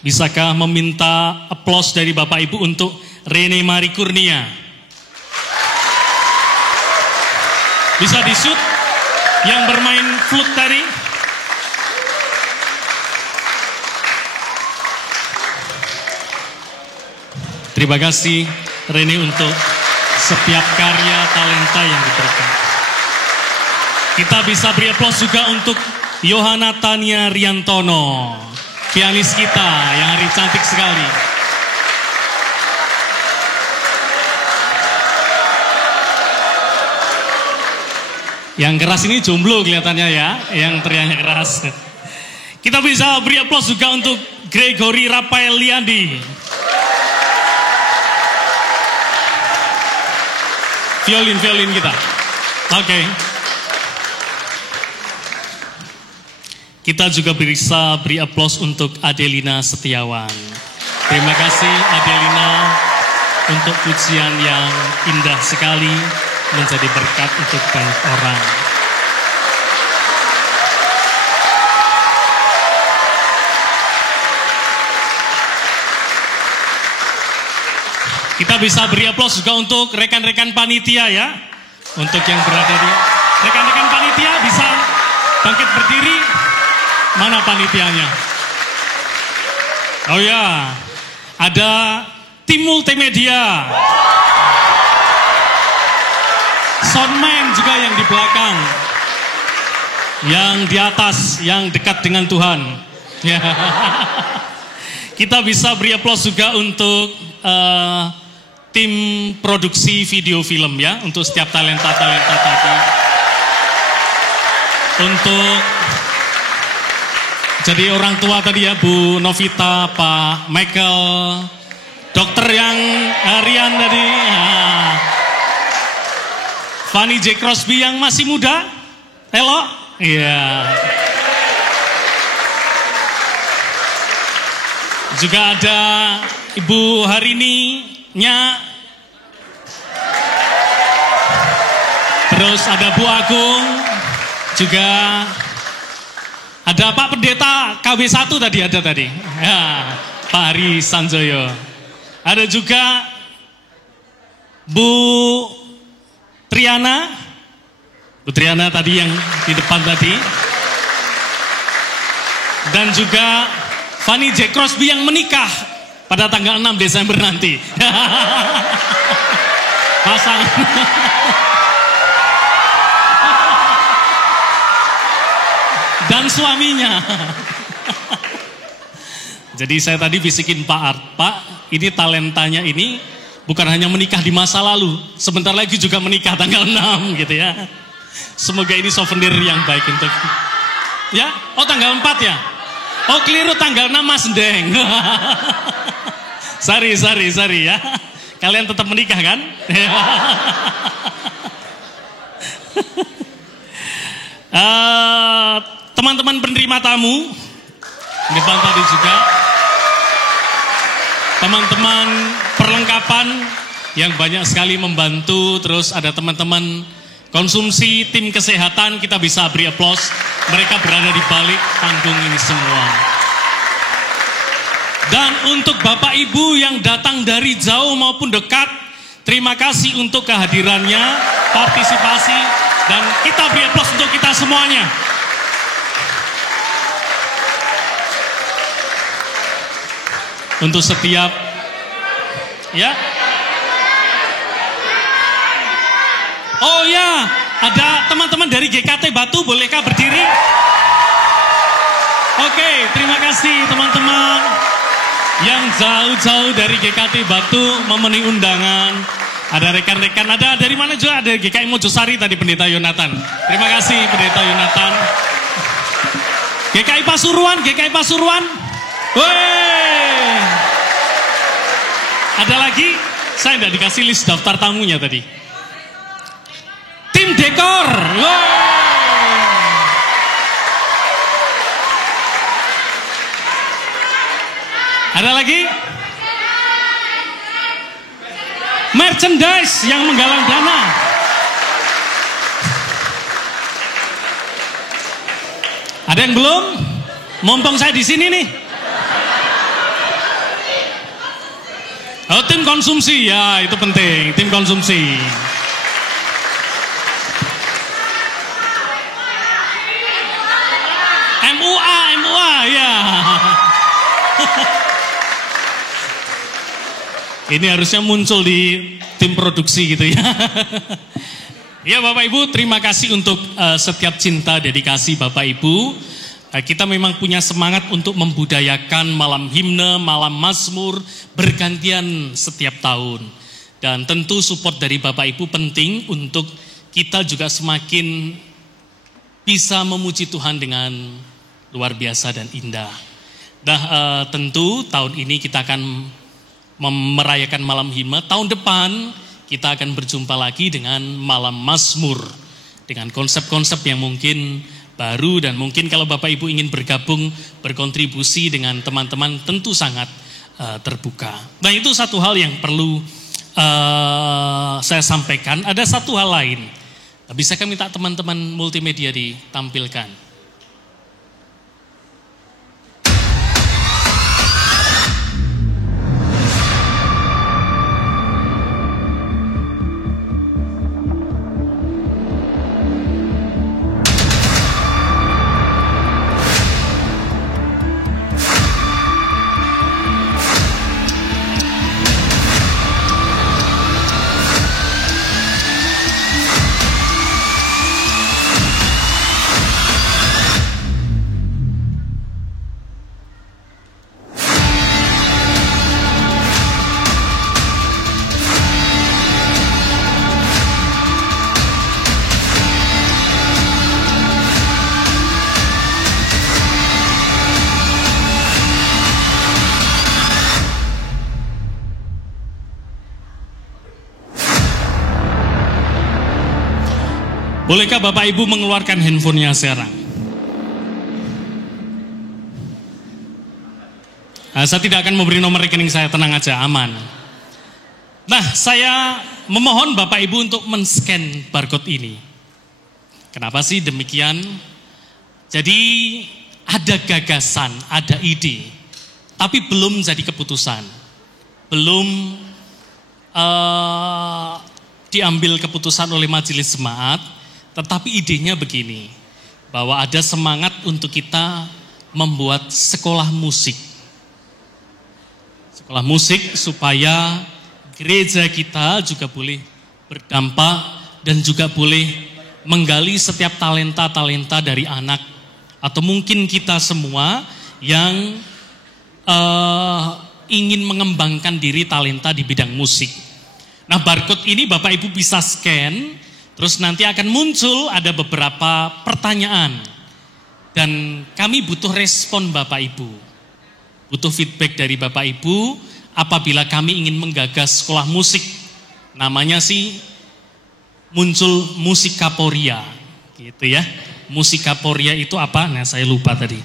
Bisakah meminta aplaus dari Bapak Ibu untuk Rene Mari Kurnia? Bisa disut yang bermain flute tadi. Terima kasih Rene untuk setiap karya talenta yang diberikan. Kita bisa beri aplaus juga untuk Yohana Tania Riantono, pianis kita yang hari cantik sekali. Yang keras ini jomblo kelihatannya ya, yang teriaknya keras. Kita bisa beri aplaus juga untuk Gregory Rafael Liandi. Violin kita. Oke. Kita juga bisa beri aplaus untuk Adelina Setiawan. Terima kasih Adelina untuk pujian yang indah sekali, menjadi berkat untuk banyak orang. Kita bisa beri aplaus juga untuk rekan-rekan panitia ya. Untuk yang berada di rekan-rekan panitia bisa bangkit berdiri. Mana panitianya? Oh ya, ada tim multimedia. Soundman juga yang di belakang. Yang di atas, yang dekat dengan Tuhan. Ya. Kita bisa beri aplaus juga untuk tim produksi video film ya, untuk setiap talenta-talenta tadi. Untuk jadi orang tua tadi ya, Bu Novita, Pak Michael, dokter yang Rian tadi, Fanny J. Crosby yang masih muda, Elo, iya. Juga ada Ibu Harini Nya, terus ada Bu Agung, juga ada Pak Pendeta KW1 tadi ada tadi, ya, Pak Hari Sanjoyo. Ada juga Bu Triana tadi yang di depan tadi. Dan juga Fanny J. Crosby yang menikah pada tanggal 6 Desember nanti. Pasangan. Dan suaminya. Jadi saya tadi bisikin Pak Art, Pak, ini talentanya ini bukan hanya menikah di masa lalu, sebentar lagi juga menikah tanggal 6 gitu ya. Semoga ini souvenir yang baik untuk ya. Oh tanggal 4 ya. Oh keliru tanggal 6 Mas Deng. Sorry ya. Kalian tetap menikah kan? Teman-teman penerima tamu, depan tadi juga teman-teman perlengkapan yang banyak sekali membantu, terus ada teman-teman konsumsi, tim kesehatan, kita bisa beri aplaus, mereka berada di balik panggung ini semua. Dan untuk Bapak Ibu yang datang dari jauh maupun dekat, terima kasih untuk kehadirannya, partisipasi, dan kita beri aplaus untuk kita semuanya. Untuk setiap ya. Oh ya, ada teman-teman dari GKT Batu, bolehkah berdiri? Oke, terima kasih teman-teman yang jauh-jauh dari GKT Batu memenuhi undangan. Ada rekan-rekan, ada dari mana juga, ada GKI Mojosari tadi Pendeta Yonatan. Terima kasih Pendeta Yonatan. GKI Pasuruan. Woi. Ada lagi, saya tidak dikasih list daftar tamunya tadi. Tim dekor. Woi. Ada lagi? Merchandise yang menggalang dana. Ada yang belum? Mumpung saya di sini nih. Oh, tim konsumsi ya, itu penting, tim konsumsi. MUA ya. Ini harusnya muncul di tim produksi gitu ya. Ya Bapak Ibu, terima kasih untuk setiap cinta, dedikasi Bapak Ibu. Kita memang punya semangat untuk membudayakan malam himne, malam mazmur bergantian setiap tahun. Dan tentu support dari Bapak Ibu penting untuk kita juga semakin bisa memuji Tuhan dengan luar biasa dan indah. Nah tentu tahun ini kita akan merayakan malam himne. Tahun depan kita akan berjumpa lagi dengan malam mazmur dengan konsep-konsep yang mungkin baru, dan mungkin kalau Bapak Ibu ingin bergabung, berkontribusi dengan teman-teman tentu sangat terbuka. Nah itu satu hal yang perlu saya sampaikan. Ada satu hal lain, bisakah minta teman-teman multimedia ditampilkan? Bolehkah Bapak Ibu mengeluarkan handphonenya sekarang? Saya tidak akan memberi nomor rekening saya, tenang aja, aman. Nah, saya memohon Bapak Ibu untuk men-scan barcode ini. Kenapa sih demikian? Jadi ada gagasan, ada ide, tapi belum jadi keputusan. Belum diambil keputusan oleh majelis jemaat. Tetapi idenya begini, bahwa ada semangat untuk kita membuat sekolah musik. Sekolah musik supaya gereja kita juga boleh berdampak dan juga boleh menggali setiap talenta-talenta dari anak atau mungkin kita semua yang ingin mengembangkan diri talenta di bidang musik. Nah, barcode ini Bapak Ibu bisa scan, terus nanti akan muncul ada beberapa pertanyaan. Dan kami butuh respon Bapak Ibu. Butuh feedback dari Bapak Ibu apabila kami ingin menggagas sekolah musik. Namanya sih muncul Musikaporia, gitu ya. Musikaporia itu apa? Nah, saya lupa tadi.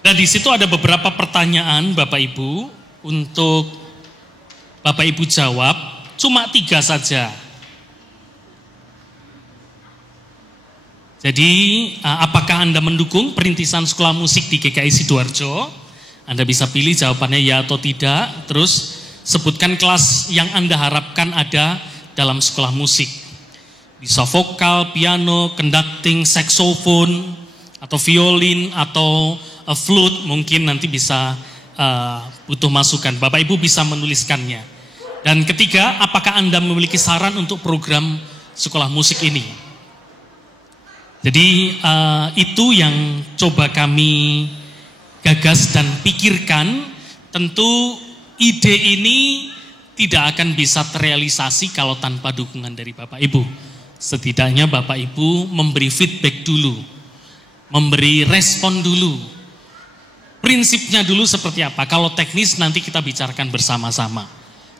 Nah, di situ ada beberapa pertanyaan Bapak Ibu untuk Bapak Ibu jawab, cuma 3 saja. Jadi, apakah Anda mendukung perintisan sekolah musik di GKI Sidoarjo? Anda bisa pilih jawabannya ya atau tidak, terus sebutkan kelas yang Anda harapkan ada dalam sekolah musik. Bisa vokal, piano, conducting, saxophone, atau violin, atau flute, mungkin nanti bisa butuh masukan. Bapak Ibu bisa menuliskannya. Dan ketiga, apakah Anda memiliki saran untuk program sekolah musik ini? Jadi itu yang coba kami gagas dan pikirkan. Tentu ide ini tidak akan bisa terrealisasi kalau tanpa dukungan dari Bapak Ibu. Setidaknya Bapak Ibu memberi feedback dulu, memberi respon dulu. Prinsipnya dulu seperti apa? Kalau teknis nanti kita bicarakan bersama-sama.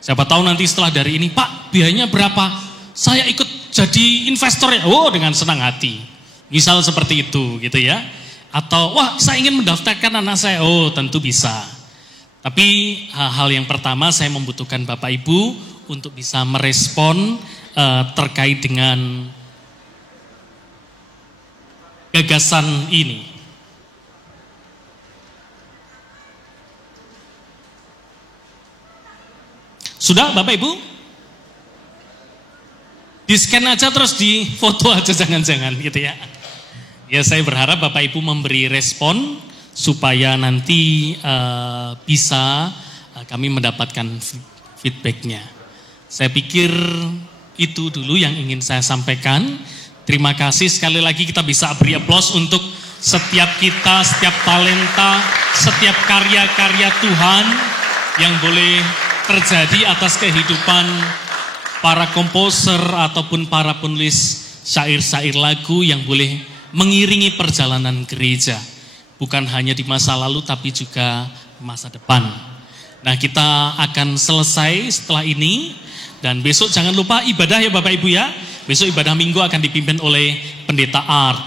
Siapa tahu nanti setelah dari ini, Pak, biayanya berapa? Saya ikut jadi investor ya. Oh, dengan senang hati. Misal seperti itu, gitu ya. Atau, wah, saya ingin mendaftarkan anak saya. Oh, tentu bisa. Tapi hal yang pertama saya membutuhkan Bapak Ibu untuk bisa merespon terkait dengan gagasan ini. Sudah Bapak Ibu? Di scan aja terus di foto aja jangan-jangan gitu ya. Ya, saya berharap Bapak Ibu memberi respon supaya nanti bisa kami mendapatkan feedbacknya. Saya pikir itu dulu yang ingin saya sampaikan. Terima kasih sekali lagi, kita bisa beri aplaus untuk setiap kita, setiap talenta, setiap karya-karya Tuhan yang boleh terjadi atas kehidupan para komposer ataupun para penulis syair-syair lagu yang boleh mengiringi perjalanan gereja. Bukan hanya di masa lalu tapi juga masa depan. Nah, kita akan selesai setelah ini dan besok jangan lupa ibadah ya Bapak Ibu ya. Besok ibadah minggu akan dipimpin oleh Pendeta Art.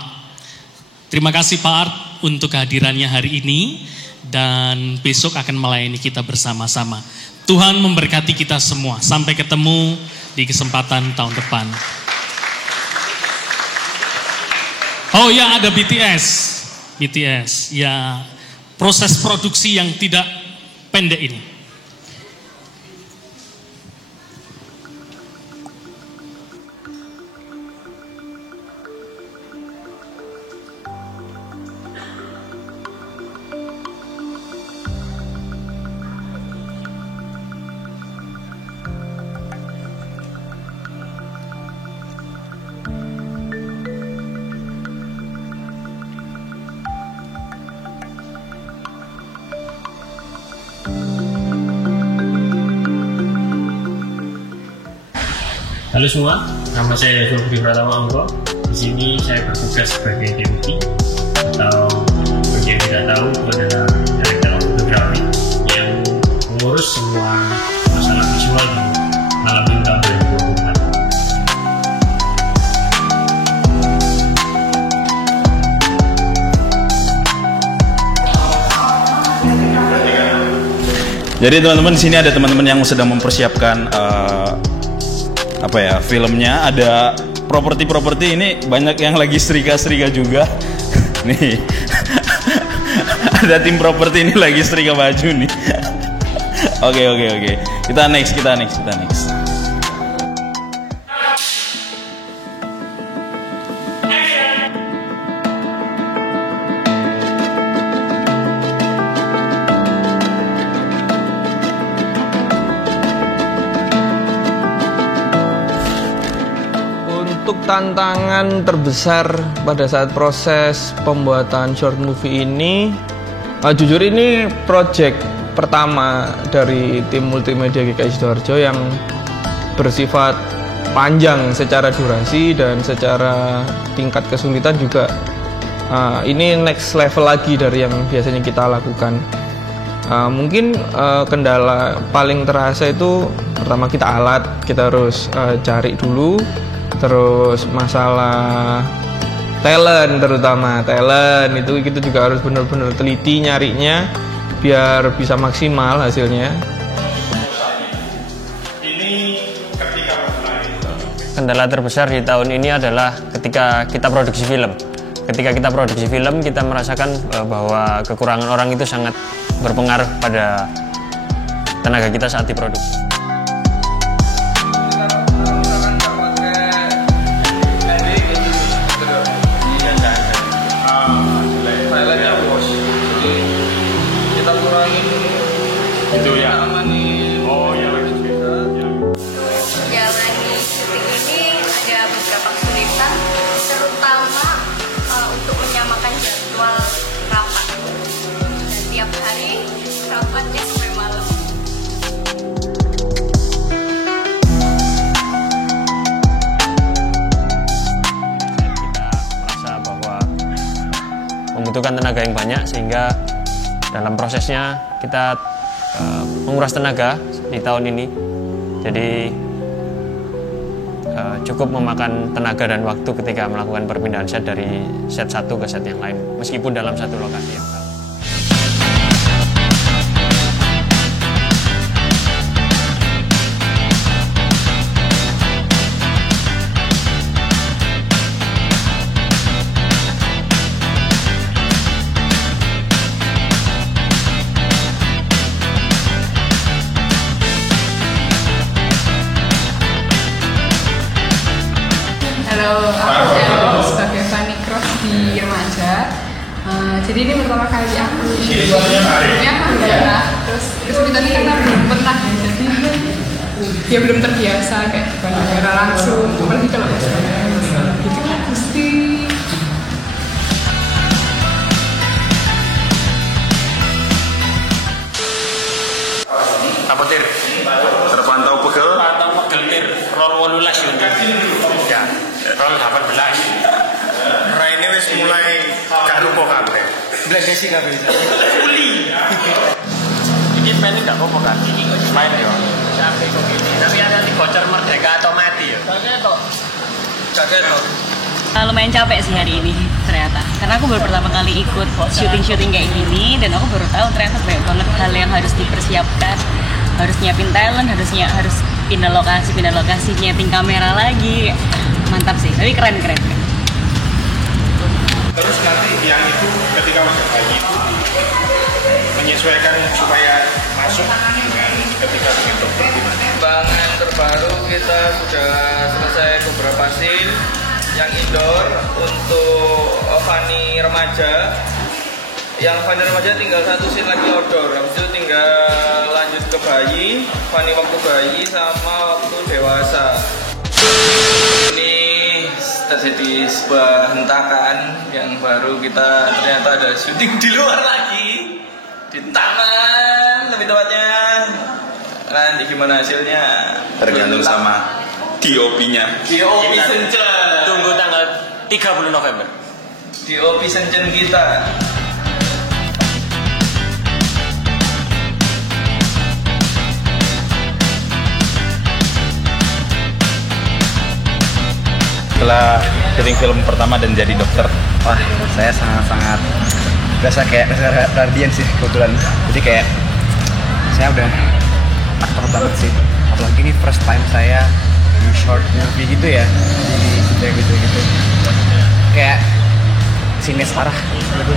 Terima kasih Pak Art untuk kehadirannya hari ini dan besok akan melayani kita bersama-sama. Tuhan memberkati kita semua. Sampai ketemu di kesempatan tahun depan. Oh ya, ada BTS. BTS, ya proses produksi yang tidak pendek ini. Halo semua, nama saya Zulfi Pratama Anggo. Di sini saya bertugas sebagai deputi atau bagi yang tidak tahu itu adalah direktur fotografi yang mengurus semua masalah visual di malam ini tahun 2024. Jadi teman-teman, di sini ada teman-teman yang sedang mempersiapkan filmnya. Ada properti ini banyak yang lagi serika juga. Nih. Ada tim properti ini lagi serika baju nih. Oke. Kita next. untuk tantangan terbesar pada saat proses pembuatan short movie ini, jujur ini project pertama dari tim multimedia GKI Sidoarjo yang bersifat panjang secara durasi dan secara tingkat kesulitan juga. Ini next level lagi dari yang biasanya kita lakukan. Mungkin kendala paling terasa itu pertama kita alat, kita harus cari dulu. Terus masalah talent, terutama talent itu kita juga harus benar-benar teliti nyarinya biar bisa maksimal hasilnya. Kendala terbesar di tahun ini adalah ketika kita produksi film. Ketika kita produksi film, kita merasakan bahwa kekurangan orang itu sangat berpengaruh pada tenaga kita saat diproduksi. Itu ya. Oh ya. Menjalani syuting ini ada beberapa kesulitan, terutama untuk menyamakan jadwal rapat. Dan tiap hari rapatnya sampai malam. Kita merasa bahwa membutuhkan tenaga yang banyak sehingga dalam prosesnya kita menguras tenaga di tahun ini, jadi cukup memakan tenaga dan waktu ketika melakukan perpindahan set dari set satu ke set yang lain, meskipun dalam satu lokasi yang sama. Halo, aku Elo sebagai Fanny Cross di Remaja. Jadi ini pertama kali aku sebelumnya aku belum pernah. Terus kesulitannya karena belum pernah ya, jadi dia belum terbiasa kayak di bandara langsung. Apalagi kalau pas gitu kan mesti. Apa Tir? Terpantau pegel? Terpantau pegel Tir, rol 18 ya. Rol 18. Raine wis mulai gak lupa kabeh. Blendesi kabeh. Uli. Ini pengen gak apa-apa kan? Ini kok main ya. Sampai kok gini. Tapi ada di voucher merdeka atau mati ya. Kakek toh. Lumayan capek sih hari ini ternyata, karena aku baru pertama kali ikut syuting kayak gini dan aku baru tahu ternyata banyak banget hal yang harus dipersiapkan, harus nyiapin talent, harus pindah lokasi, nyeting kamera lagi, mantap sih, tapi keren. Terus nanti yang itu ketika udah bayi itu menyesuaikan supaya masuk dengan ketika dengan dokter gimana? Kembangan terbaru kita sudah selesai beberapa scene yang indoor untuk Fanny Remaja. Yang Fanny Remaja tinggal satu scene lagi outdoor. Habis itu tinggal lanjut ke bayi, Fanny waktu bayi sama waktu dewasa. Ini terjadi sebuah hentakan yang baru, kita ternyata ada syuting di luar lagi, di taman lebih tepatnya. Nanti gimana hasilnya Tergantung sama DOP-nya. DOP Sencen. Tunggu tanggal 30 November. DOP Sencen kita. Setelah syuting film pertama dan jadi dokter, wah saya sangat berasa kayak radian sih kebetulan. Jadi kayak saya udah aktor banget sih. Apalagi ini first time saya di short movie gitu ya, di gitu. Kayak sines parah gitu.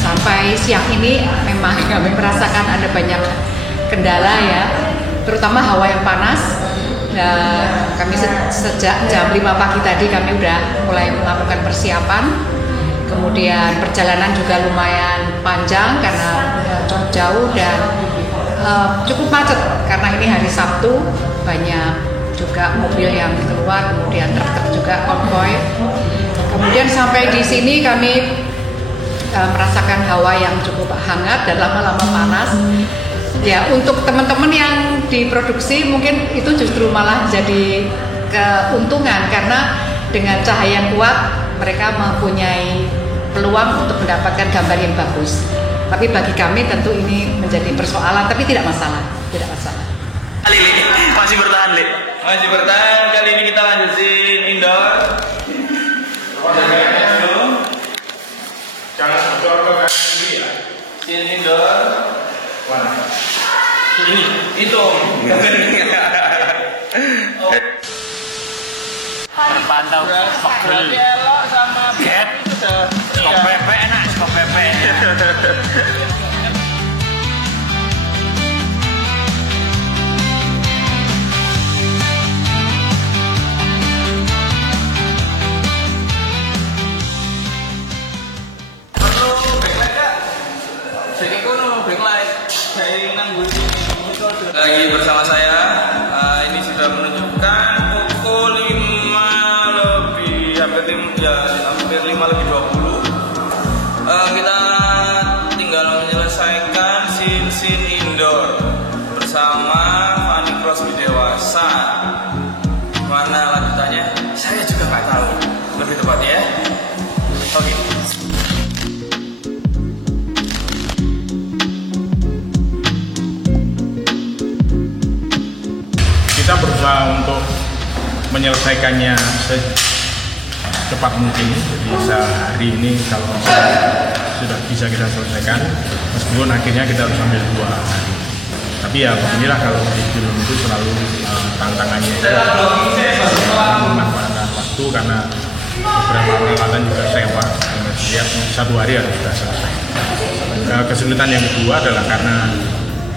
Sampai siang ini memang kami merasakan ada banyak kendala ya, terutama hawa yang panas. Kami sejak jam 5 pagi tadi kami udah mulai melakukan persiapan. Kemudian perjalanan juga lumayan panjang karena cukup jauh dan cukup macet karena ini hari Sabtu, banyak juga mobil yang keluar, kemudian truk juga konvoy. Kemudian sampai di sini kami merasakan hawa yang cukup hangat dan lama-lama panas. Ya, untuk teman-teman yang diproduksi mungkin itu justru malah jadi keuntungan karena dengan cahaya yang kuat mereka mempunyai peluang untuk mendapatkan gambar yang bagus. Tapi bagi kami tentu ini menjadi persoalan, tapi tidak masalah, tidak masalah. Lili, masih bertahan, Li. Masih bertahan. Kali ini kita lanjutin indoor. Jangan bocor ke kanan dulu ya. Scene indoor. Mana? Ini, itu. Terpantau pegel. Get. Skop pepe enak, skop pepe. Lagi bersama saya, ini sudah menunjukkan pukul 5 lebih, hampir 5 lebih 20. Kita tinggal menyelesaikan scene indoor bersama Fanny Crosby dewasa. Mana lanjutannya? Saya juga nggak tahu lebih tepatnya ya. Oke. Kita berusaha untuk menyelesaikannya secepat mungkin. Jadi sehari ini kalau sudah bisa kita selesaikan, meskipun akhirnya kita harus ambil 2 hari. Tapi ya beginilah kalau di film itu selalu tantangannya itu memanfaatkan waktu karena beberapa peralatan juga sewa. Lihat 1 hari harus sudah selesai. Kesulitan yang kedua adalah karena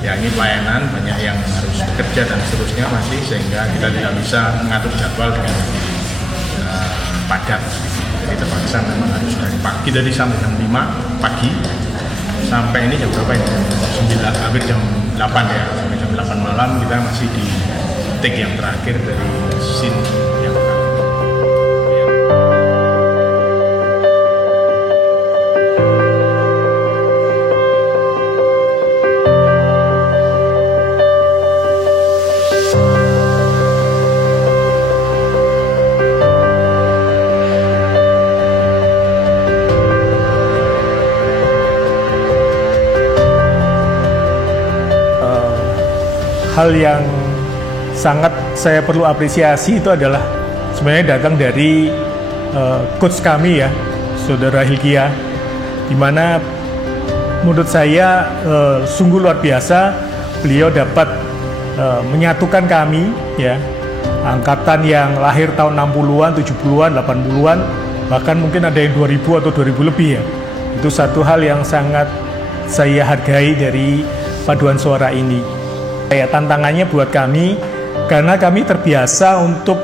ya ini pelayanan, banyak yang harus bekerja dan seterusnya masih, sehingga kita tidak bisa mengatur jadwal dengan padat. Jadi terpaksa memang harus dari pagi tadi sampai jam 5 pagi sampai ini jam berapa ini? 9, hampir jam 8 ya, sampai jam 8 malam kita masih di take yang terakhir dari scene yang hal yang sangat saya perlu apresiasi itu adalah sebenarnya datang dari coach kami ya, Saudara Hilkia, di mana menurut saya sungguh luar biasa beliau dapat menyatukan kami ya, angkatan yang lahir tahun 60-an, 70-an, 80-an, bahkan mungkin ada yang 2000 atau 2000 lebih ya. Itu satu hal yang sangat saya hargai dari paduan suara ini. Ya, tantangannya buat kami karena kami terbiasa untuk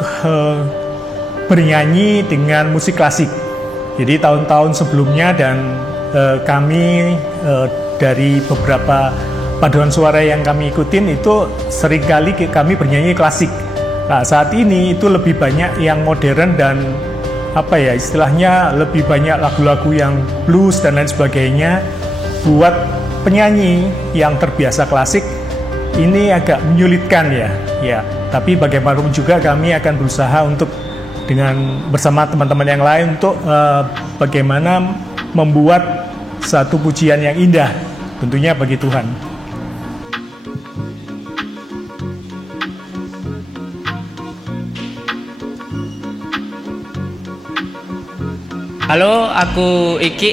bernyanyi dengan musik klasik. Jadi tahun-tahun sebelumnya dan kami dari beberapa paduan suara yang kami ikutin itu seringkali kami bernyanyi klasik. Nah, saat ini itu lebih banyak yang modern dan apa ya istilahnya lebih banyak lagu-lagu yang blues dan lain sebagainya. Buat penyanyi yang terbiasa klasik ini agak menyulitkan ya. Tapi bagaimanapun juga kami akan berusaha untuk dengan bersama teman-teman yang lain untuk bagaimana membuat satu pujian yang indah tentunya bagi Tuhan. Halo, aku Iki.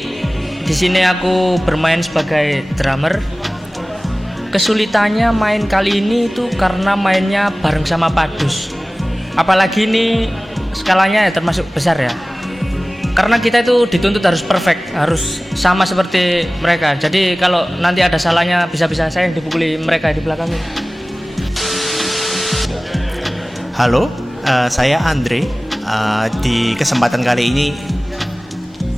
Di sini aku bermain sebagai drummer. Kesulitannya main kali ini itu karena mainnya bareng sama Padus. Apalagi ini skalanya ya termasuk besar ya. Karena kita itu dituntut harus perfect, harus sama seperti mereka. Jadi kalau nanti ada salahnya bisa-bisa saya yang dipukuli mereka di belakangnya. Halo, saya Andre. Di kesempatan kali ini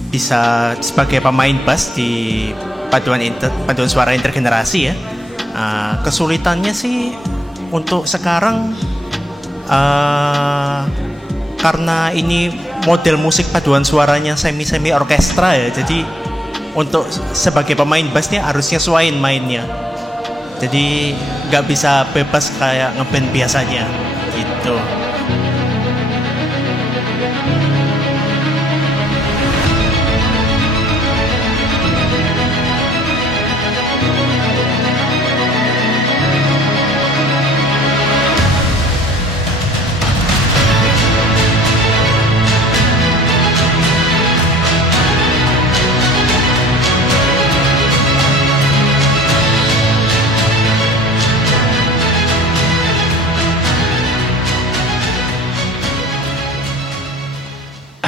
bisa sebagai pemain bass di paduan suara intergenerasi ya. Kesulitannya sih untuk sekarang karena ini model musik paduan suaranya semi orkestra ya. Jadi untuk sebagai pemain bassnya harus nyesuaiin mainnya. Jadi nggak bisa bebas kayak ngeband biasanya gitu.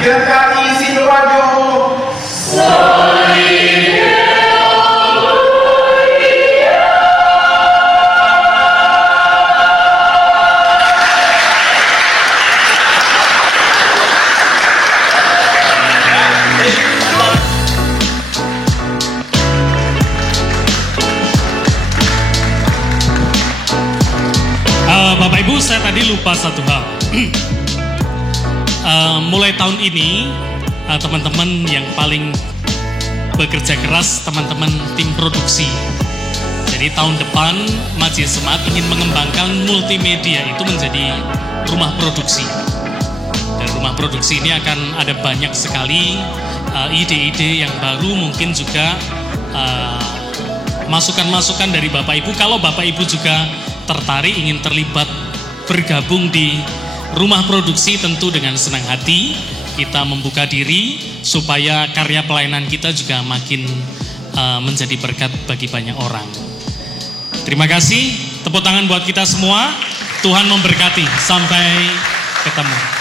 GKI Sidoarjo. Bapak Ibu, saya tadi lupa satu hal. Mulai tahun ini teman-teman yang paling bekerja keras, teman-teman tim produksi. Jadi tahun depan Majelis Jemaat ingin mengembangkan multimedia itu menjadi rumah produksi. Dan rumah produksi ini akan ada banyak sekali ide-ide yang baru, mungkin juga masukan-masukan dari Bapak Ibu. Kalau Bapak Ibu juga tertarik ingin terlibat bergabung di rumah produksi, tentu dengan senang hati kita membuka diri supaya karya pelayanan kita juga makin menjadi berkat bagi banyak orang. Terima kasih, tepuk tangan buat kita semua. Tuhan memberkati, sampai ketemu.